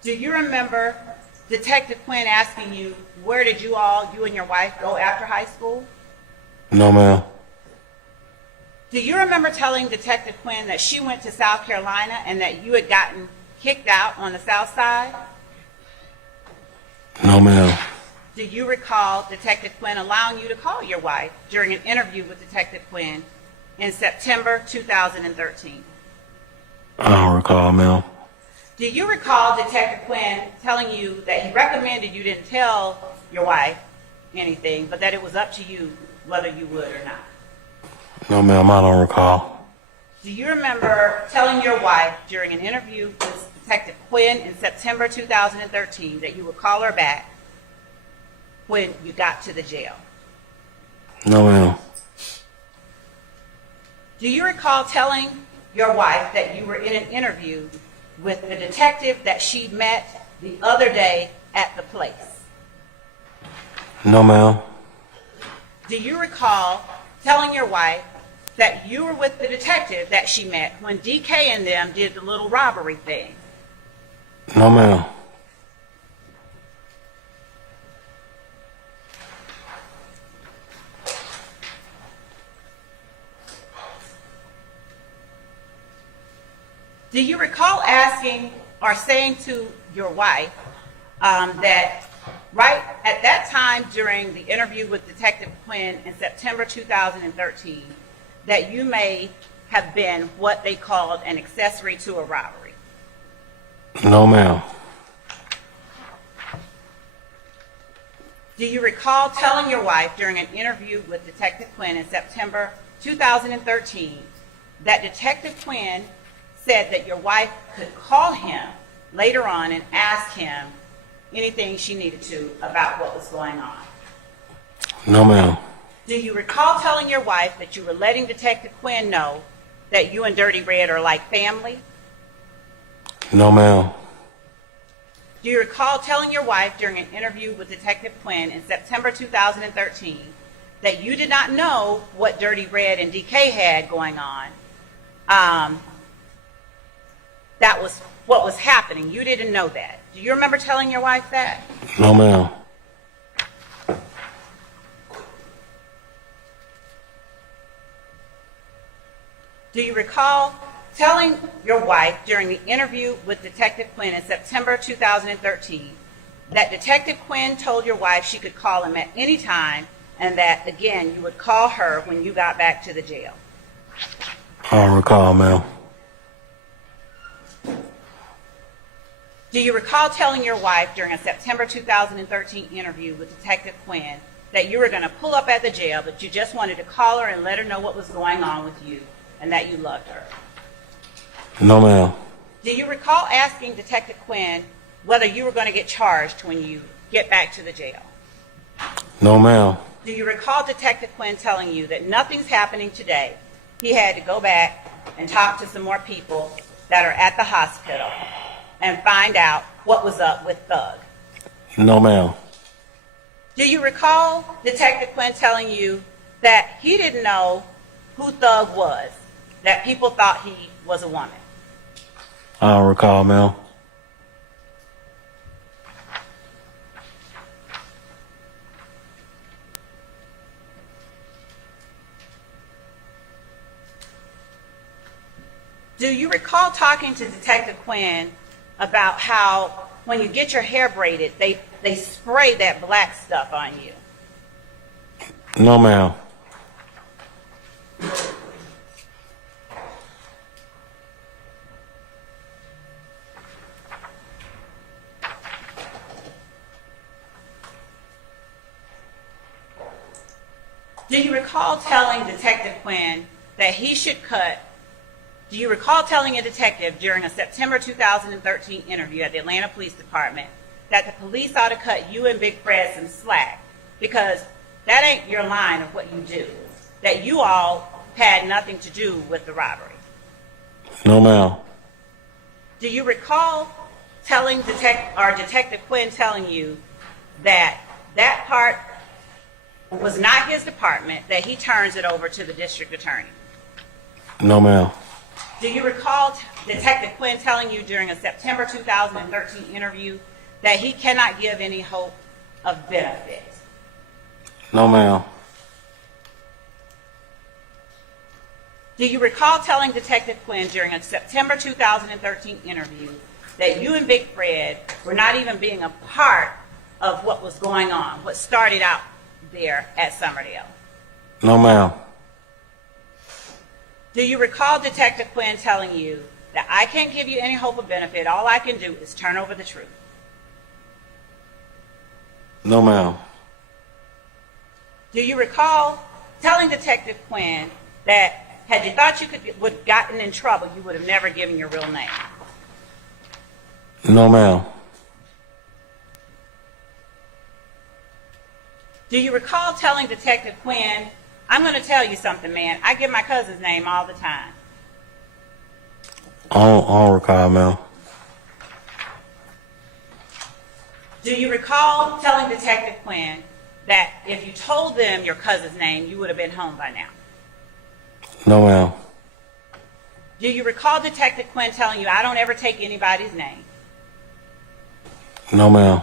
Do you remember Detective Quinn asking you, where did you and your wife, go after high school? No, ma'am. Do you remember telling Detective Quinn that she went to South Carolina and that you had gotten kicked out on the South Side? No, ma'am. Do you recall Detective Quinn allowing you to call your wife during an interview with Detective Quinn in September 2013? I don't recall, ma'am. Do you recall Detective Quinn telling you that he recommended you didn't tell your wife anything, but that it was up to you whether you would or not? No, ma'am, I don't recall. Do you remember telling your wife during an interview with Detective Quinn in September 2013 that you would call her back when you got to the jail? No, ma'am. Do you recall telling your wife that you were in an interview with the detective that she met the other day at the place? No, ma'am. Do you recall telling your wife that you were with the detective that she met when DK and them did the little robbery thing? No, ma'am. Do you recall asking or saying to your wife that right at that time during the interview with Detective Quinn in September 2013 that you may have been what they called an accessory to a robbery? No, ma'am. Do you recall telling your wife during an interview with Detective Quinn in September 2013 that Detective Quinn said that your wife could call him later on and ask him anything she needed to about what was going on? No, ma'am. Do you recall telling your wife that you were letting Detective Quinn know that you and Dirty Red are like family? No, ma'am. Do you recall telling your wife during an interview with Detective Quinn in September 2013 that you did not know what Dirty Red and DK had going on? That was what was happening. You didn't know that. Do you remember telling your wife that? No, ma'am. Do you recall telling your wife during the interview with Detective Quinn in September 2013 that Detective Quinn told your wife she could call him at any time and that, again, you would call her when you got back to the jail? I don't recall, ma'am. Do you recall telling your wife during a September 2013 interview with Detective Quinn that you were going to pull up at the jail, but you just wanted to call her and let her know what was going on with you and that you loved her? No, ma'am. Do you recall asking Detective Quinn whether you were going to get charged when you get back to the jail? No, ma'am. Do you recall Detective Quinn telling you that nothing's happening today? He had to go back and talk to some more people that are at the hospital and find out what was up with Thug? No, ma'am. Do you recall Detective Quinn telling you that he didn't know who Thug was, that people thought he was a woman? I don't recall, ma'am. Do you recall talking to Detective Quinn about how when you get your hair braided, they spray that black stuff on you? No, ma'am. Do you recall telling Detective Quinn that he should cut? Do you recall telling a detective during a September 2013 interview at the Atlanta Police Department that the police ought to cut you and Big Fred some slack because that ain't your line of what you do, that you all had nothing to do with the robbery? No, ma'am. Do you recall telling Detective Quinn telling you that that part was not his department, that he turns it over to the district attorney? No, ma'am. Do you recall Detective Quinn telling you during a September 2013 interview that he cannot give any hope of benefit? No, ma'am. Do you recall telling Detective Quinn during a September 2013 interview that you and Big Fred were not even being a part of what was going on, what started out there at Summerdale? No, ma'am. Do you recall Detective Quinn telling you that I can't give you any hope of benefit, all I can do is turn over the truth? No, ma'am. Do you recall telling Detective Quinn that had you thought you would have gotten in trouble, you would have never given your real name? No, ma'am. Do you recall telling Detective Quinn, I'm going to tell you something, man, I give my cousin's name all the time? I don't recall, ma'am. Do you recall telling Detective Quinn that if you told them your cousin's name, you would have been home by now? No, ma'am. Do you recall Detective Quinn telling you, I don't ever take anybody's name? No, ma'am.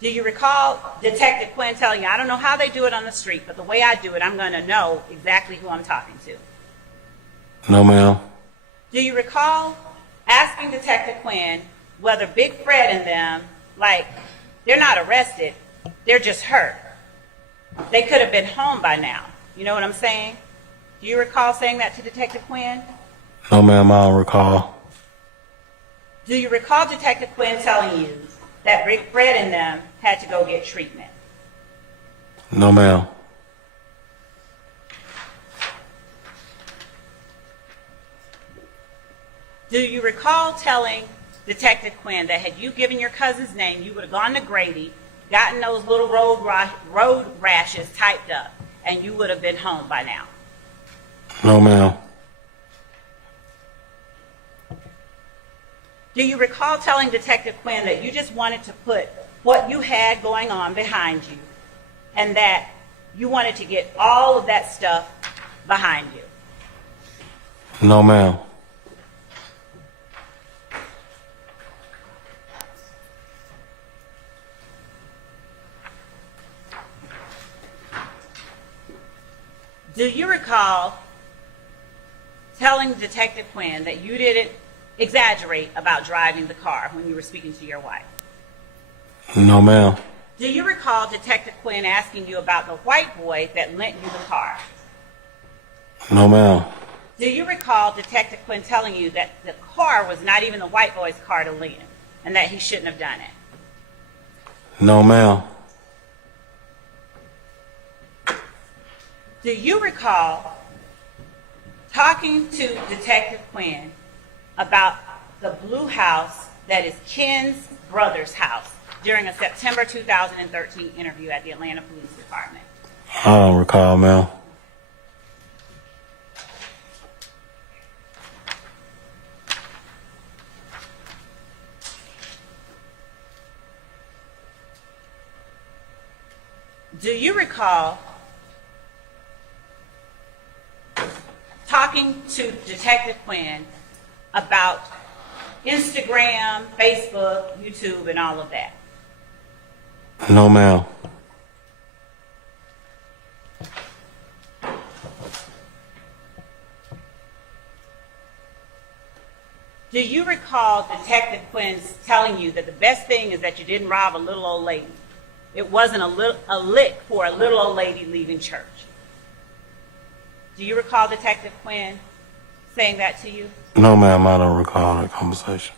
Do you recall Detective Quinn telling you, I don't know how they do it on the street, but the way I do it, I'm going to know exactly who I'm talking to? No, ma'am. Do you recall asking Detective Quinn whether Big Fred and them, like, they're not arrested, they're just hurt. They could have been home by now. You know what I'm saying? Do you recall saying that to Detective Quinn? No, ma'am, I don't recall. Do you recall Detective Quinn telling you that Big Fred and them had to go get treatment? No, ma'am. Do you recall telling Detective Quinn that had you given your cousin's name, you would have gone to Grady, gotten those little road rashes typed up, and you would have been home by now? No, ma'am. Do you recall telling Detective Quinn that you just wanted to put what you had going on behind you and that you wanted to get all of that stuff behind you? No, ma'am. Do you recall telling Detective Quinn that you didn't exaggerate about driving the car when you were speaking to your wife? No, ma'am. Do you recall Detective Quinn asking you about the white boy that lent you the car? No, ma'am. Do you recall Detective Quinn telling you that the car was not even the white boy's car to lend and that he shouldn't have done it? No, ma'am. Do you recall talking to Detective Quinn about the blue house that is Ken's brother's house during a September 2013 interview at the Atlanta Police Department? I don't recall, ma'am. Do you recall talking to Detective Quinn about Instagram, Facebook, YouTube, and all of that? No, ma'am. Do you recall Detective Quinn telling you that the best thing is that you didn't rob a little old lady? It wasn't a lick for a little old lady leaving church. Do you recall Detective Quinn saying that to you? No, ma'am, I don't recall that conversation.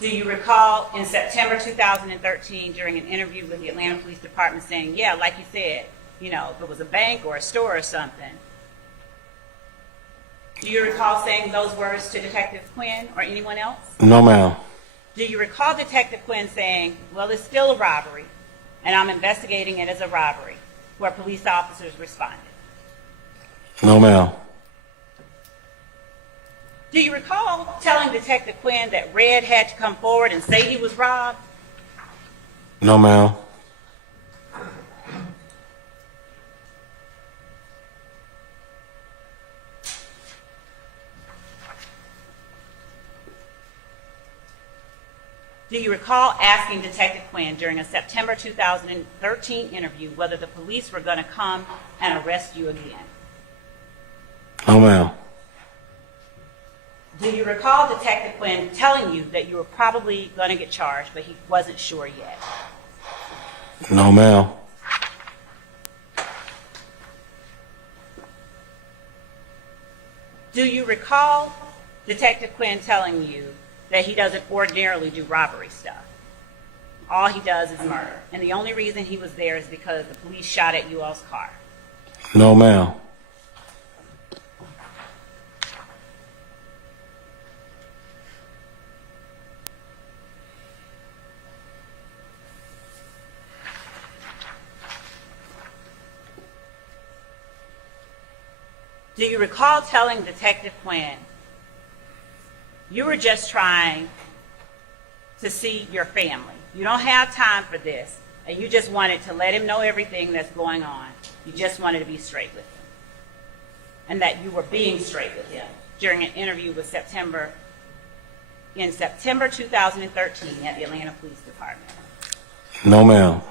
Do you recall in September 2013 during an interview with the Atlanta Police Department saying, yeah, like you said, you know, if it was a bank or a store or something. Do you recall saying those words to Detective Quinn or anyone else? No, ma'am. Do you recall Detective Quinn saying, well, it's still a robbery, and I'm investigating it as a robbery, where police officers responded? No, ma'am. Do you recall telling Detective Quinn that Red had to come forward and say he was robbed? No, ma'am. Do you recall asking Detective Quinn during a September 2013 interview whether the police were going to come and arrest you again? No, ma'am. Do you recall Detective Quinn telling you that you were probably going to get charged, but he wasn't sure yet? No, ma'am. Do you recall Detective Quinn telling you that he doesn't ordinarily do robbery stuff? All he does is murder. And the only reason he was there is because the police shot at you all's car. No, ma'am. Do you recall telling Detective Quinn you were just trying to see your family? You don't have time for this, and you just wanted to let him know everything that's going on. You just wanted to be straight with him, and that you were being straight with him during an interview with in September 2013 at the Atlanta Police Department. No, ma'am.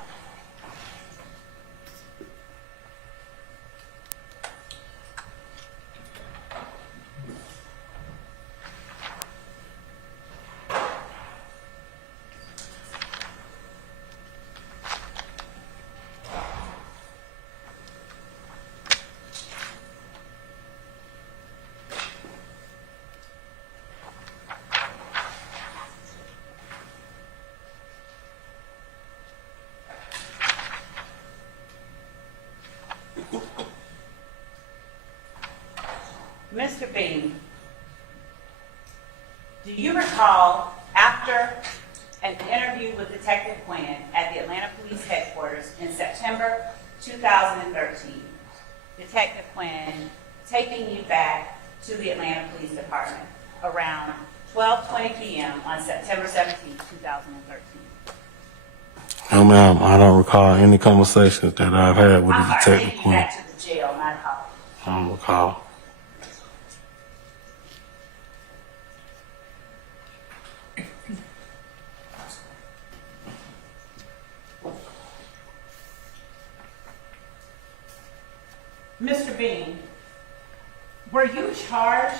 Mr. Bean, do you recall after an interview with Detective Quinn at the Atlanta Police Headquarters in September 2013, Detective Quinn taking you back to the Atlanta Police Department around 12:20 p.m. on September 17, 2013? No, ma'am. I don't recall any conversations that I've had with the I'm sorry, detective taking you Quinn. back to the jail, not a hospital. I don't recall. Mr. Bean, were you charged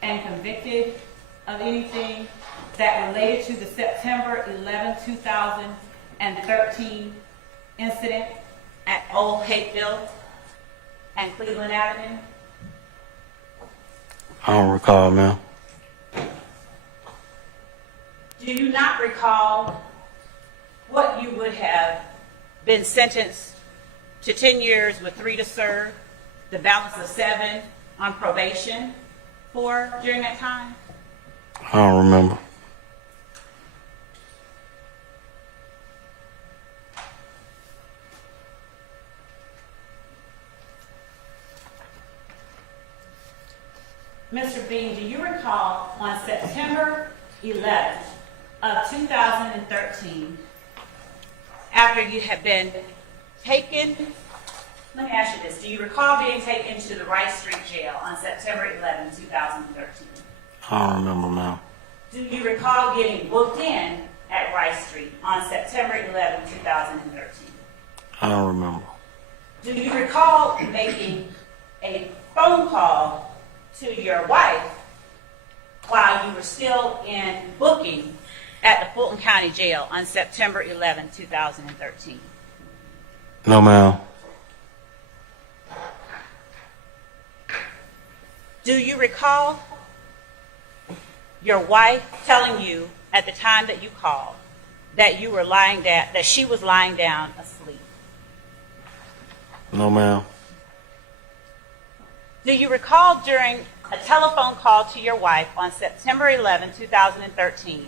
and convicted of anything that related to the September 11, 2013 incident at Old Hateville and Cleveland Avenue? I don't recall, ma'am. Do you not recall what you would have been sentenced to 10 years with 3 to serve, the balance of 7 on probation for during that time? I don't remember. Mr. Bean, do you recall on September 11th of 2013, after you had been taken, let me ask you this, do you recall being taken to the Rice Street Jail on September 11, 2013? I don't remember, ma'am. Do you recall getting booked in at Rice Street on September 11, 2013? I don't remember. Do you recall making a phone call to your wife while you were still in booking at the Fulton County Jail on September 11, 2013? No, ma'am. Do you recall your wife telling you at the time that you called that you were lying down, that she was lying down asleep? No, ma'am. Do you recall during a telephone call to your wife on September 11, 2013,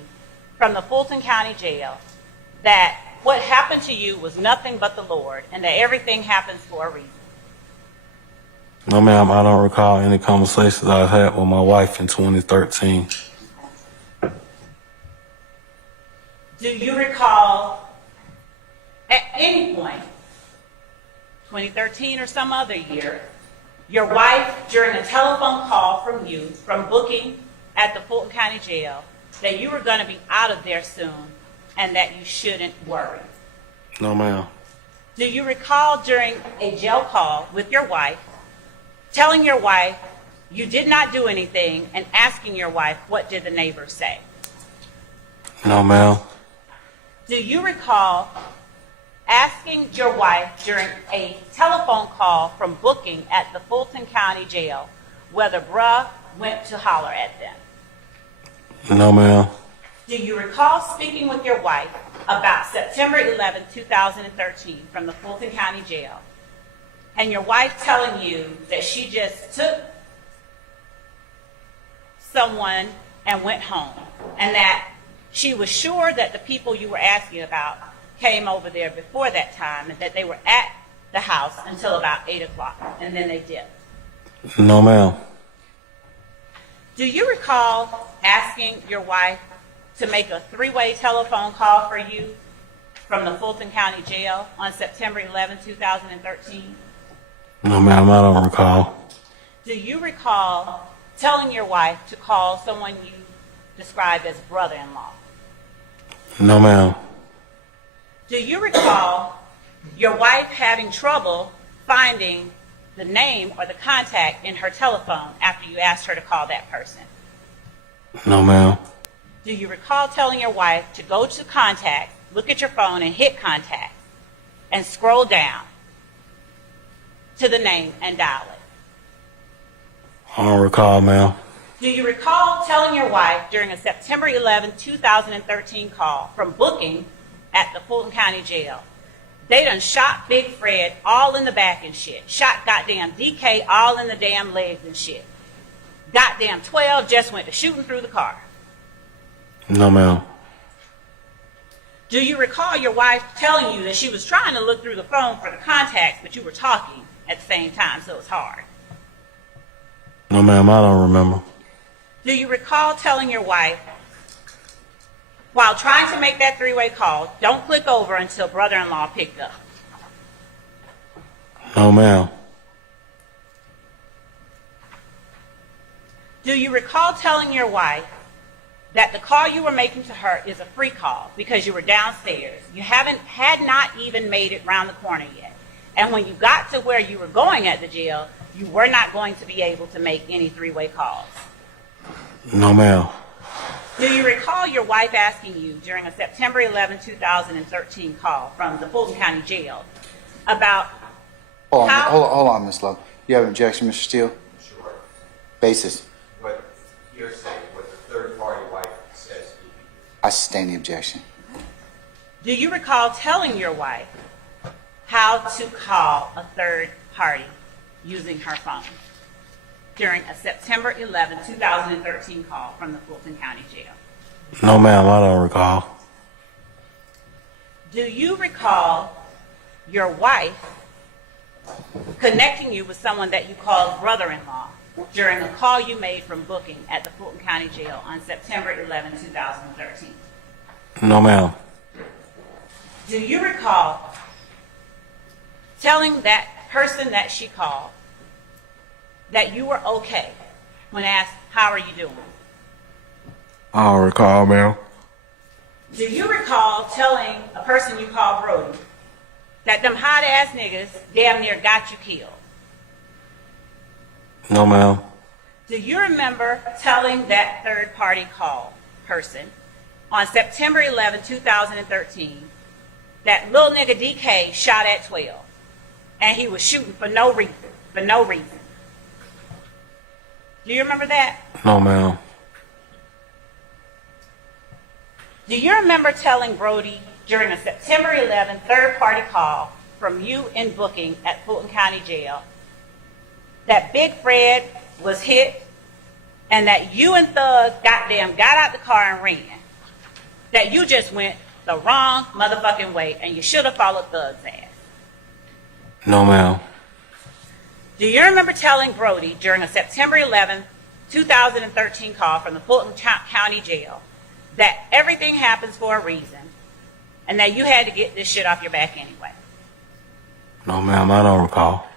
from the Fulton County Jail, that what happened to you was nothing but the Lord and that everything happens for a reason? No, ma'am. I don't recall any conversations I've had with my wife in 2013. Do you recall at any point, 2013 or some other year, your wife during a telephone call from you, from booking at the Fulton County Jail, that you were going to be out of there soon and that you shouldn't worry? No, ma'am. Do you recall during a jail call with your wife, telling your wife you did not do anything and asking your wife, what did the neighbors say? No, ma'am. Do you recall asking your wife during a telephone call from booking at the Fulton County Jail whether bruh went to holler at them? No, ma'am. Do you recall speaking with your wife about September 11, 2013 from the Fulton County Jail, and your wife telling you that she just took someone and went home, and that she was sure that the people you were asking about came over there before that time and that they were at the house until about 8 o'clock, and then they dipped? No, ma'am. Do you recall asking your wife to make a three-way telephone call for you from the Fulton County Jail on September 11, 2013? No, ma'am. I don't recall. Do you recall telling your wife to call someone you described as brother-in-law? No, ma'am. Do you recall your wife having trouble finding the name or the contact in her telephone after you asked her to call that person? No, ma'am. Do you recall telling your wife to go to contact, look at your phone and hit contact, and scroll down to the name and dial it? I don't recall, ma'am. Do you recall telling your wife during a September 11, 2013 call from booking at the Fulton County Jail, they done shot Big Fred all in the back and shit, shot goddamn DK all in the damn legs and shit, goddamn 12 just went to shooting through the car? No, ma'am. Do you recall your wife telling you that she was trying to look through the phone for the contacts, but you were talking at the same time, so it's hard? No, ma'am. I don't remember. Do you recall telling your wife, while trying to make that three-way call, don't click over until brother-in-law picked up? No, ma'am. Do you recall telling your wife that the call you were making to her is a free call because you were downstairs? You had not even made it round the corner yet. And when you got to where you were going at the jail, you were not going to be able to make any three-way calls. No, ma'am. Do you recall your wife asking you during a September 11, 2013 call from the Fulton County Jail about Hold how... on, hold on, Ms. Love. You have an objection, Mr. Steele? Sure. Basis. What you're saying, what the third party wife says to you. I sustain the objection. Do you recall telling your wife how to call a third party using her phone during a September 11, 2013 call from the Fulton County Jail? No, ma'am. I don't recall. Do you recall your wife connecting you with someone that you called brother-in-law during a call you made from booking at the Fulton County Jail on September 11, 2013? No, ma'am. Do you recall telling that person that she called that you were okay when asked, how are you doing? I don't recall, ma'am. Do you recall telling a person you called Brody that them hot-ass niggas damn near got you killed? No, ma'am. Do you remember telling that third-party call person on September 11, 2013 that little nigga DK shot at 12 and he was shooting for no reason, Do you remember that? No, ma'am. Do you remember telling Brody during a September 11 third-party call from you in booking at Fulton County Jail that Big Fred was hit and that you and Thug goddamn got out the car and ran. That you just went the wrong motherfucking way and you should have followed Thug's ass. No, ma'am. Do you remember telling Brody during a September 11, 2013 call from the Fulton County Jail that everything happens for a reason and that you had to get this shit off your back anyway? No, ma'am, I don't recall.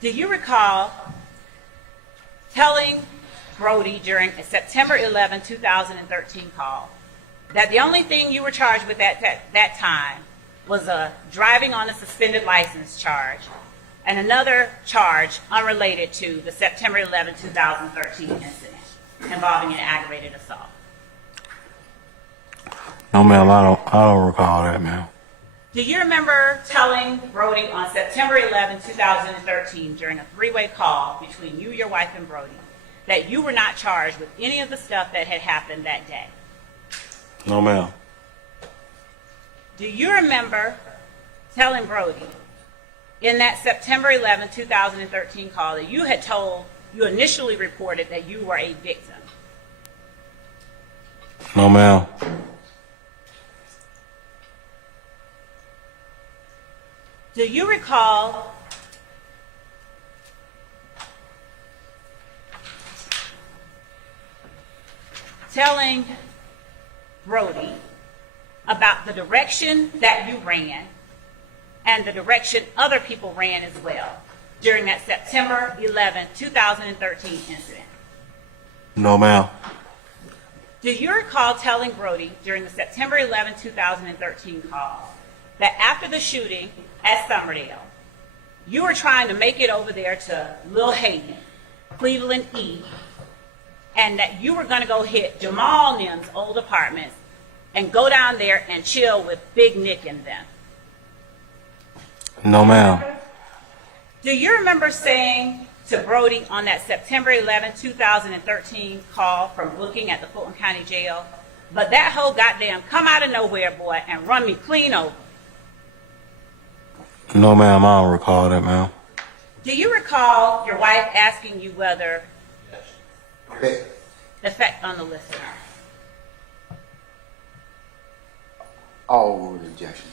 Do you recall telling Brody during a September 11, 2013 call that the only thing you were charged with at that time was a driving on a suspended license charge and another charge unrelated to the September 11, 2013 incident involving an aggravated assault? No, ma'am, I don't recall that, ma'am. Do you remember telling Brody on September 11, 2013 during a three-way call between you, your wife, and Brody that you were not charged with any of the stuff that had happened that day? No, ma'am. Do you remember telling Brody in that September 11, 2013 call that you initially reported that you were a victim? No, ma'am. Do you recall telling Brody about the direction that you ran and the direction other people ran as well during that September 11, 2013 incident? No, ma'am. Do you recall telling Brody during the September 11, 2013 call that after the shooting at Summerdale, you were trying to make it over there to Lil Hayden, Cleveland E, and that you were going to go hit Jamal Nim's old apartments and go down there and chill with Big Nick and them? No, ma'am. Do you remember saying to Brody on that September 11, 2013 call from booking at the Fulton County Jail, but that whole goddamn come out of nowhere boy and run me clean over? No, ma'am, I don't recall that, ma'am. Do you recall your wife asking you whether effect on the listener? All ruled objection.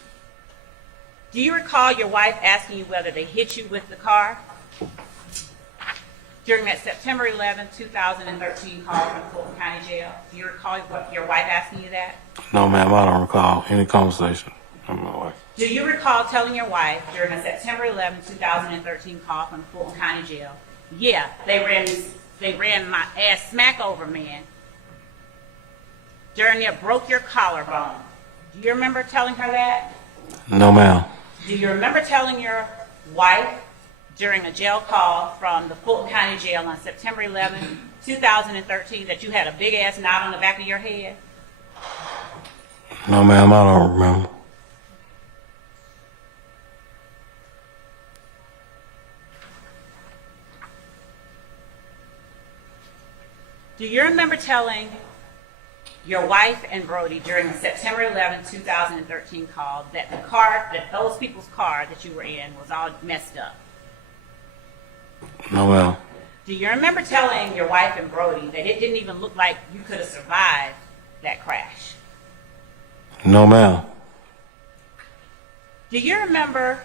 Do you recall your wife asking you whether they hit you with the car during that September 11, 2013 call from Fulton County Jail? Do you recall your wife asking you that? No, ma'am, I don't recall any conversation with my wife. Do you recall telling your wife during a September 11, 2013 call from Fulton County Jail, yeah, they ran my ass smack over, man. During there broke your collarbone. Do you remember telling her that? No, ma'am. Do you remember telling your wife during a jail call from the Fulton County Jail on September 11, 2013 that you had a big ass knot on the back of your head? No, ma'am, I don't remember. Do you remember telling your wife and Brody during the September 11, 2013 call that the car, that those people's car that you were in was all messed up? No, ma'am. Do you remember telling your wife and Brody that it didn't even look like you could have survived that crash? No, ma'am. Do you remember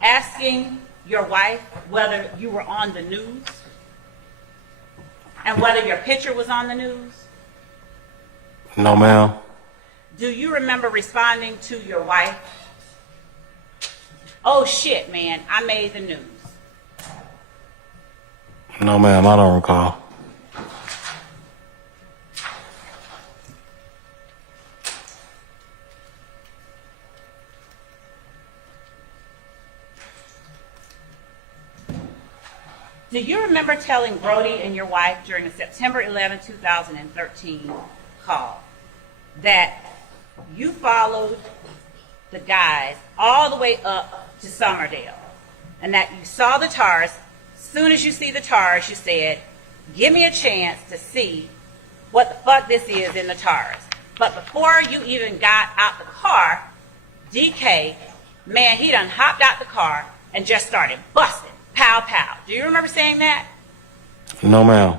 asking your wife whether you were on the news and whether your picture was on the news? No, ma'am. Do you remember responding to your wife, "Oh shit, man, I made the news"? No, ma'am, I don't recall. Do you remember telling Brody and your wife during a September 11, 2013 call that you followed the guys all the way up to Summerdale and that you saw the tars? As soon as you see the tars, you said, "Give me a chance to see what the fuck this is in the Taurus. But before you even got out the car, DK, man, he done hopped out the car and just started busting. Pow, pow. Do you remember saying that? No, ma'am.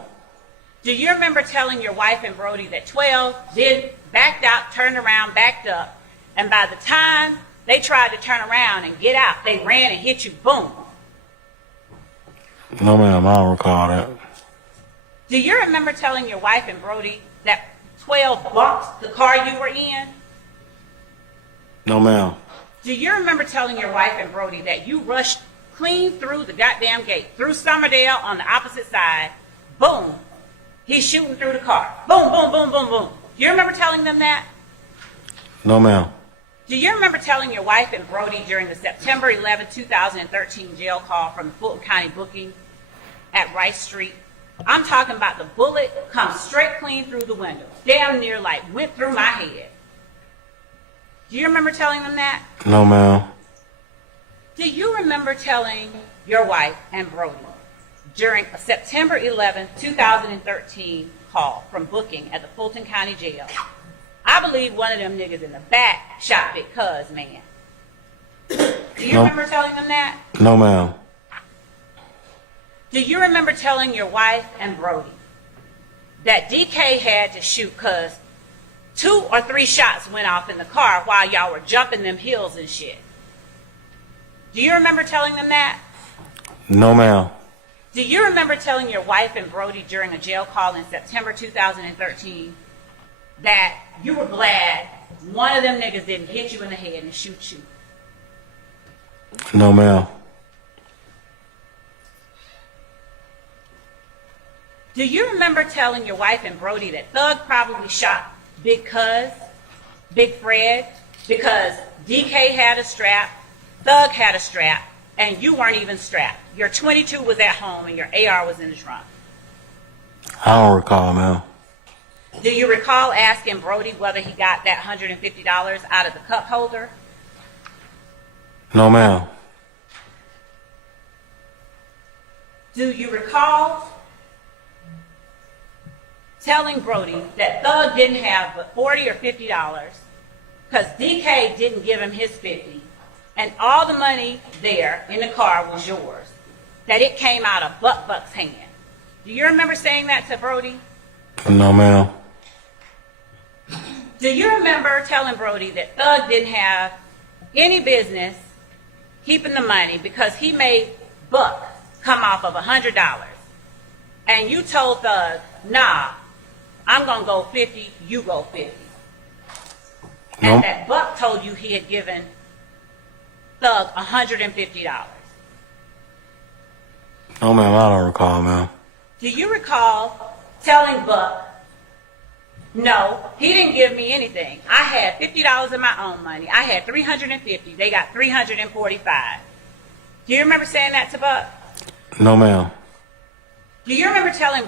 Do you remember telling your wife and Brody that 12 then backed out, turned around, backed up, and by the time they tried to turn around and get out, they ran and hit you, boom? No, ma'am, I don't recall that. Do you remember telling your wife and Brody that 12 bumped the car you were in? No, ma'am. Do you remember telling your wife and Brody that you rushed clean through the goddamn gate, through Summerdale on the opposite side, boom, he's shooting through the car, boom, boom, boom, boom, boom. Do you remember telling them that? No, ma'am. Do you remember telling your wife and Brody during the September 11, 2013 jail call from the Fulton County booking at Rice Street? I'm talking about the bullet come straight clean through the window, damn near like went through my head. Do you remember telling them that? No, ma'am. Do you remember telling your wife and Brody during a September 11, 2013 call from booking at the Fulton County Jail, I believe one of them niggas in the back shot Big Cuz, man? Do you No. remember telling them that? No, ma'am. Do you remember telling your wife and Brody that DK had to shoot because 2 or 3 shots went off in the car while y'all were jumping them hills and shit? Do you remember telling them that? No, ma'am. Do you remember telling your wife and Brody during a jail call in September 2013 that you were glad one of them niggas didn't hit you in the head and shoot you? No, ma'am. Do you remember telling your wife and Brody that Thug probably shot Big Cuz, Big Fred, because DK had a strap, Thug had a strap, and you weren't even strapped? Your 22 was at home and your AR was in the trunk. I don't recall, ma'am. Do you recall asking Brody whether he got that $150 out of the cup holder? No, ma'am. Do you recall telling Brody that Thug didn't have but $40 or $50 because DK didn't give him his 50 and all the money there in the car was yours, that it came out of Buck's hand? Do you remember saying that to Brody? No, ma'am. Do you remember telling Brody that Thug didn't have any business keeping the money because he made Buck come off of $100? And you told Thug, nah, I'm going to go 50, you go 50. And Nope. that Buck told you he had given Thug $150. No, ma'am, I don't recall, ma'am. Do you recall telling Buck, no, he didn't give me anything. I had $50 in my own money. I had $350. They got $345. Do you remember saying that to Buck? No, ma'am. Do you remember telling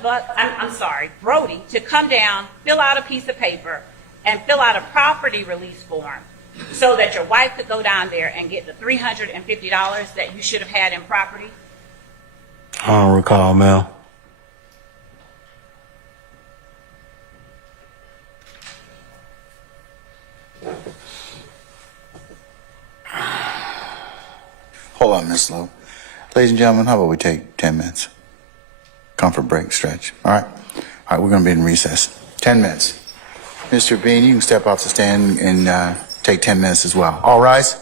Brody, to come down, fill out a piece of paper, and fill out a property release form so that your wife could go down there and get the $350 that you should have had in property? I don't recall, ma'am. Hold on, Miss Lowe. Ladies and gentlemen, how about we take 10 minutes? Comfort break, stretch. All right? All right, we're going to be in recess. 10 minutes. Mr. Bean, you can step off the stand and take 10 minutes as well. All rise.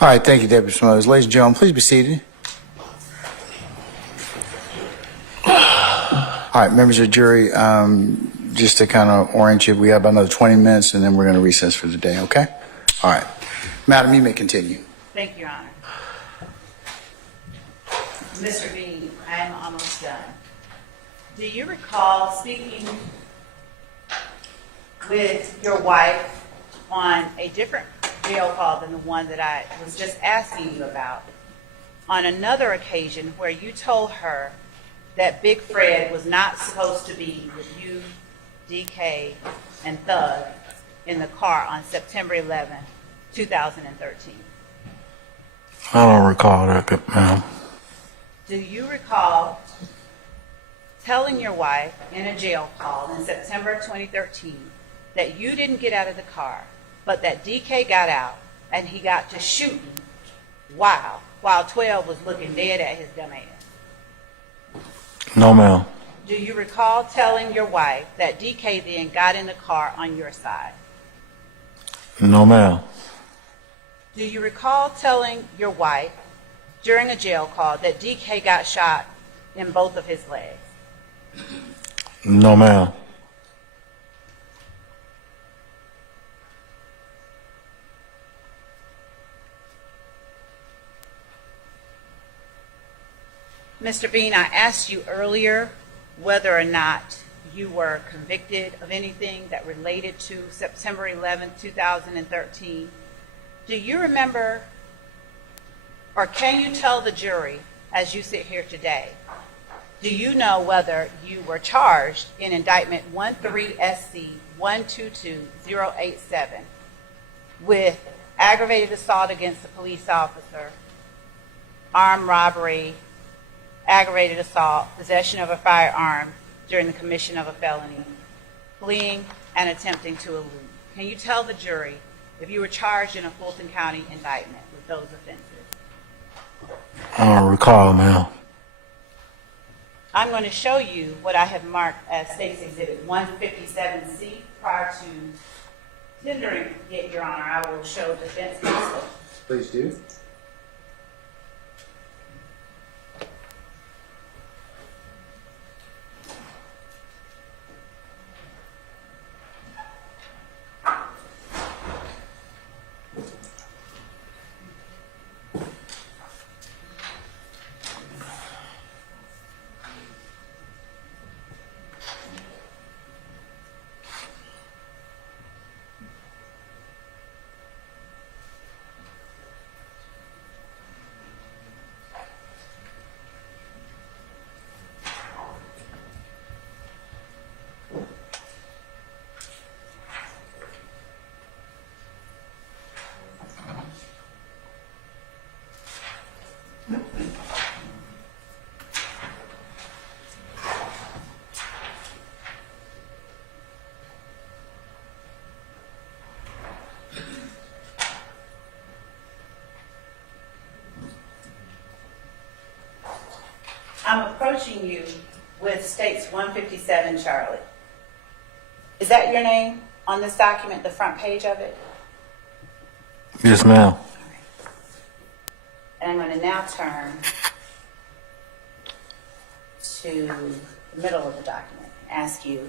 All right, thank you, Deputy Smothers. Ladies and gentlemen, please be seated. All right, members of the jury, just to kind of orient you, we have about another 20 minutes, and then we're going to recess for the day, okay? All right. Madam, you may continue. Thank you, Your Honor. Mr. Bean, I am almost done. Do you recall speaking with your wife on a different jail call than the one that I was just asking you about, on another occasion where you told her that Big Fred was not supposed to be with you, DK, and Thug in the car on September 11, 2013? I don't recall that, ma'am. Do you recall telling your wife in a jail call in September 2013 that you didn't get out of the car, but that DK got out and he got to shooting while 12 was looking dead at his dumb ass? No, ma'am. Do you recall telling your wife that DK then got in the car on your side? No, ma'am. Do you recall telling your wife during a jail call that DK got shot in both of his legs? No, ma'am. Mr. Bean, I asked you earlier whether or not you were convicted of anything that related to September 11, 2013. Do you remember, or can you tell the jury as you sit here today, do you know whether you were charged in indictment 13SC122087 with aggravated assault against a police officer, armed robbery, aggravated assault, possession of a firearm during the commission of a felony, fleeing and attempting to elude? Can you tell the jury if you were charged in a Fulton County indictment with those offenses? I don't recall, ma'am. I'm going to show you what I have marked as State's Exhibit 157C. Prior to tendering it, Your Honor, I will show defense counsel. Please do. I'm approaching you with State's 157 Charlie. Is that your name on this document, the front page of it? Yes, ma'am. And I'm going to now turn to the middle of the document and ask you,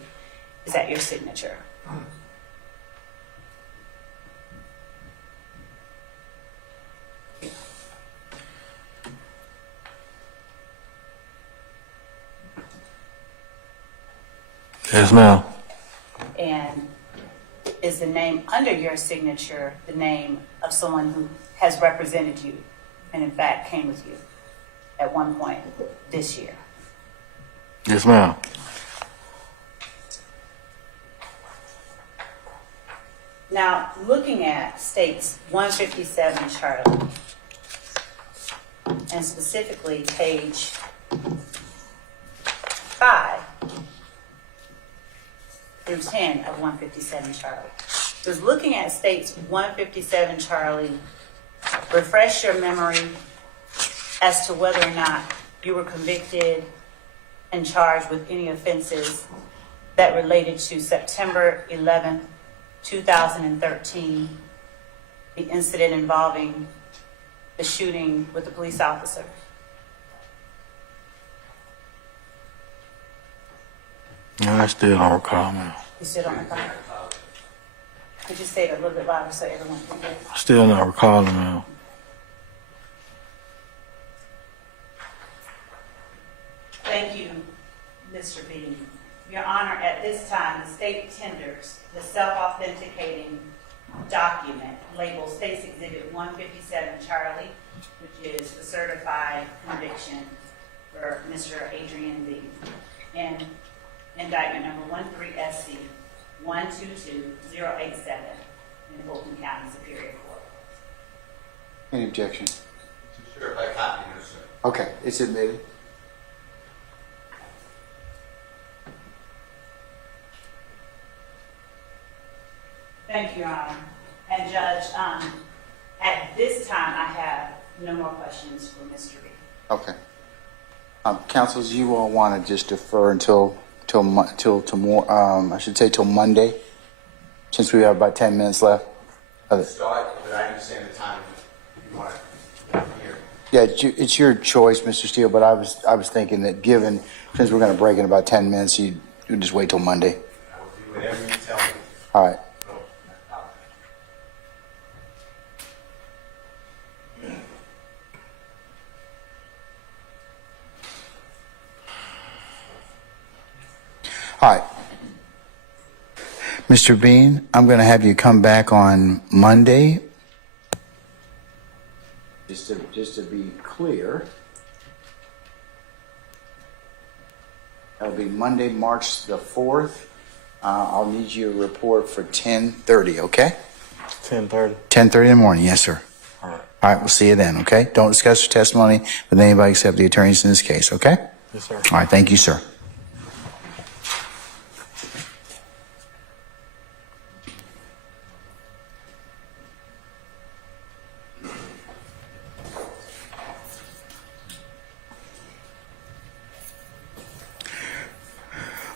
is that your signature? Yes, ma'am. And is the name under your signature the name of someone who has represented you and in fact came with you at one point this year? Yes, ma'am. Now, looking at State's 157 Charlie, and specifically page 5 through 10 of 157 Charlie, does looking at State's 157 Charlie refresh your memory as to whether or not you were convicted and charged with any offenses that related to September 11, 2013, the incident involving the shooting with the police officer? No, I still don't recall, ma'am. You still don't recall? Could you say it a little bit louder so everyone can hear? Still not recalling, ma'am. Thank you, Mr. Bean. Your Honor, at this time, the state tenders the self-authenticating document labeled State's Exhibit 157 Charlie, which is the certified conviction for Mr. Adrian Bean, and indictment number 13SC 122087 in Fulton County Superior Court. Any objection? Sure, I copy this, sir. Okay, it's admitted. Thank you, Your Honor. And Judge, at this time, I have no more questions for Mr. Bean. Okay. Counsels, you all want to just defer until tomorrow, I should say till Monday, since we have about 10 minutes left? Start, but I understand the time you want to hear. Yeah, it's your choice, Mr. Steele, but I was thinking that given, since we're going to break in about 10 minutes, you just wait till Monday. I will do whatever you tell me. All right. No, not All right. Mr. Bean, I'm going to have you come back on Monday. Just to be clear, that'll be Monday, March the 4th. I'll need you to report for 10:30, okay? 10:30. 10:30 in the morning, yes, sir. All right. All right, we'll see you then, okay? Don't discuss your testimony with anybody except the attorneys in this case, okay? Yes, sir. All right, thank you, sir.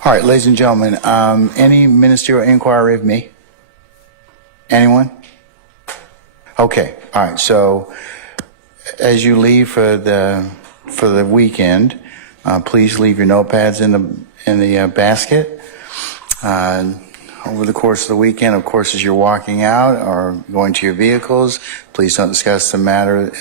All right, ladies and gentlemen, any ministerial inquiry of me? Anyone? Okay, all right, so as you leave for the weekend, please leave your notepads in the basket. Over the course of the weekend, of course, as you're walking out or going to your vehicles, please don't discuss the matter,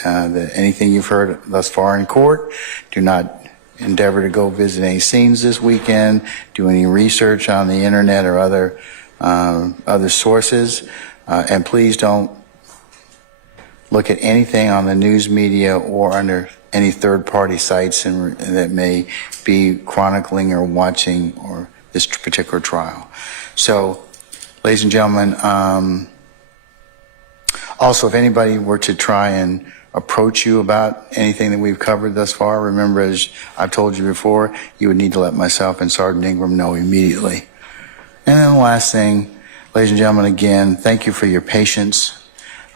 anything you've heard thus far in court. Do not endeavor to go visit any scenes this weekend, do any research on the internet or other sources, and please don't look at anything on the news media or under any third-party sites that may be chronicling or watching or this particular trial. So, ladies and gentlemen, also, if anybody were to try and approach you about anything that we've covered thus far, remember, as I've told you before, you would need to let myself and Sergeant Ingram know immediately. And then the last thing, ladies and gentlemen, again, thank you for your patience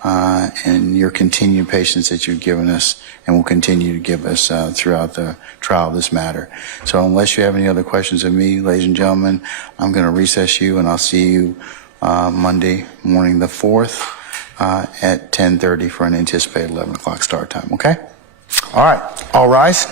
and your continued patience that you've given us and will continue to give us throughout the trial of this matter. So unless you have any other questions of me, ladies and gentlemen, I'm going to recess you, and I'll see you Monday morning the 4th. At 10:30 for an anticipated 11 o'clock start time, okay? All right, all rise.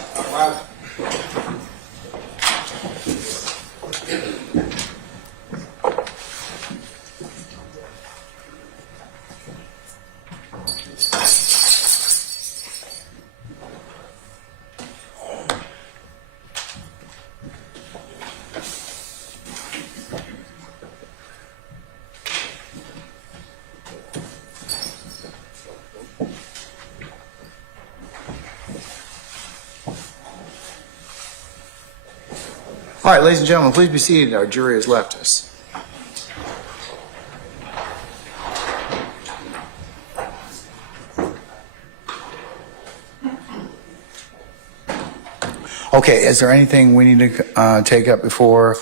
All right, ladies and gentlemen, please be seated. Our jury has left us. Okay, is there anything we need to take up before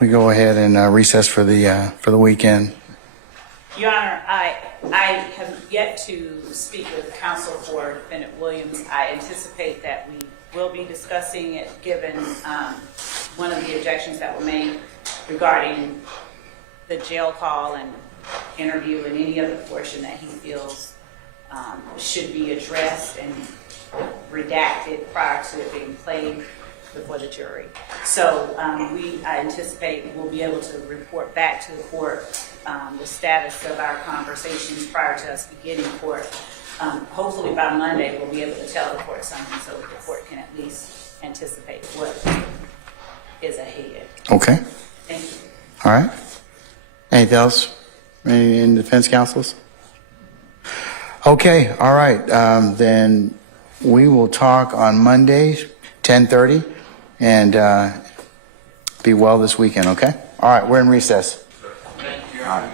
we go ahead and recess for the weekend? Your Honor, I have yet to speak with counsel for Defendant Williams. I anticipate that we will be discussing it given one of the objections that were made regarding the jail call and interview and any other portion that he feels should be addressed and redacted prior to it being played before the jury. So I anticipate we'll be able to report back to the court the status of our conversations prior to us beginning court. Hopefully by Monday, we'll be able to tell the court something so that the court can at least anticipate what is ahead. Okay. Thank you. All right. Anything else? Any in defense counsels? Okay. All right. Then we will talk on Monday, 10:30, and be well this weekend. Okay. All right. We're in recess. Thank you. All right.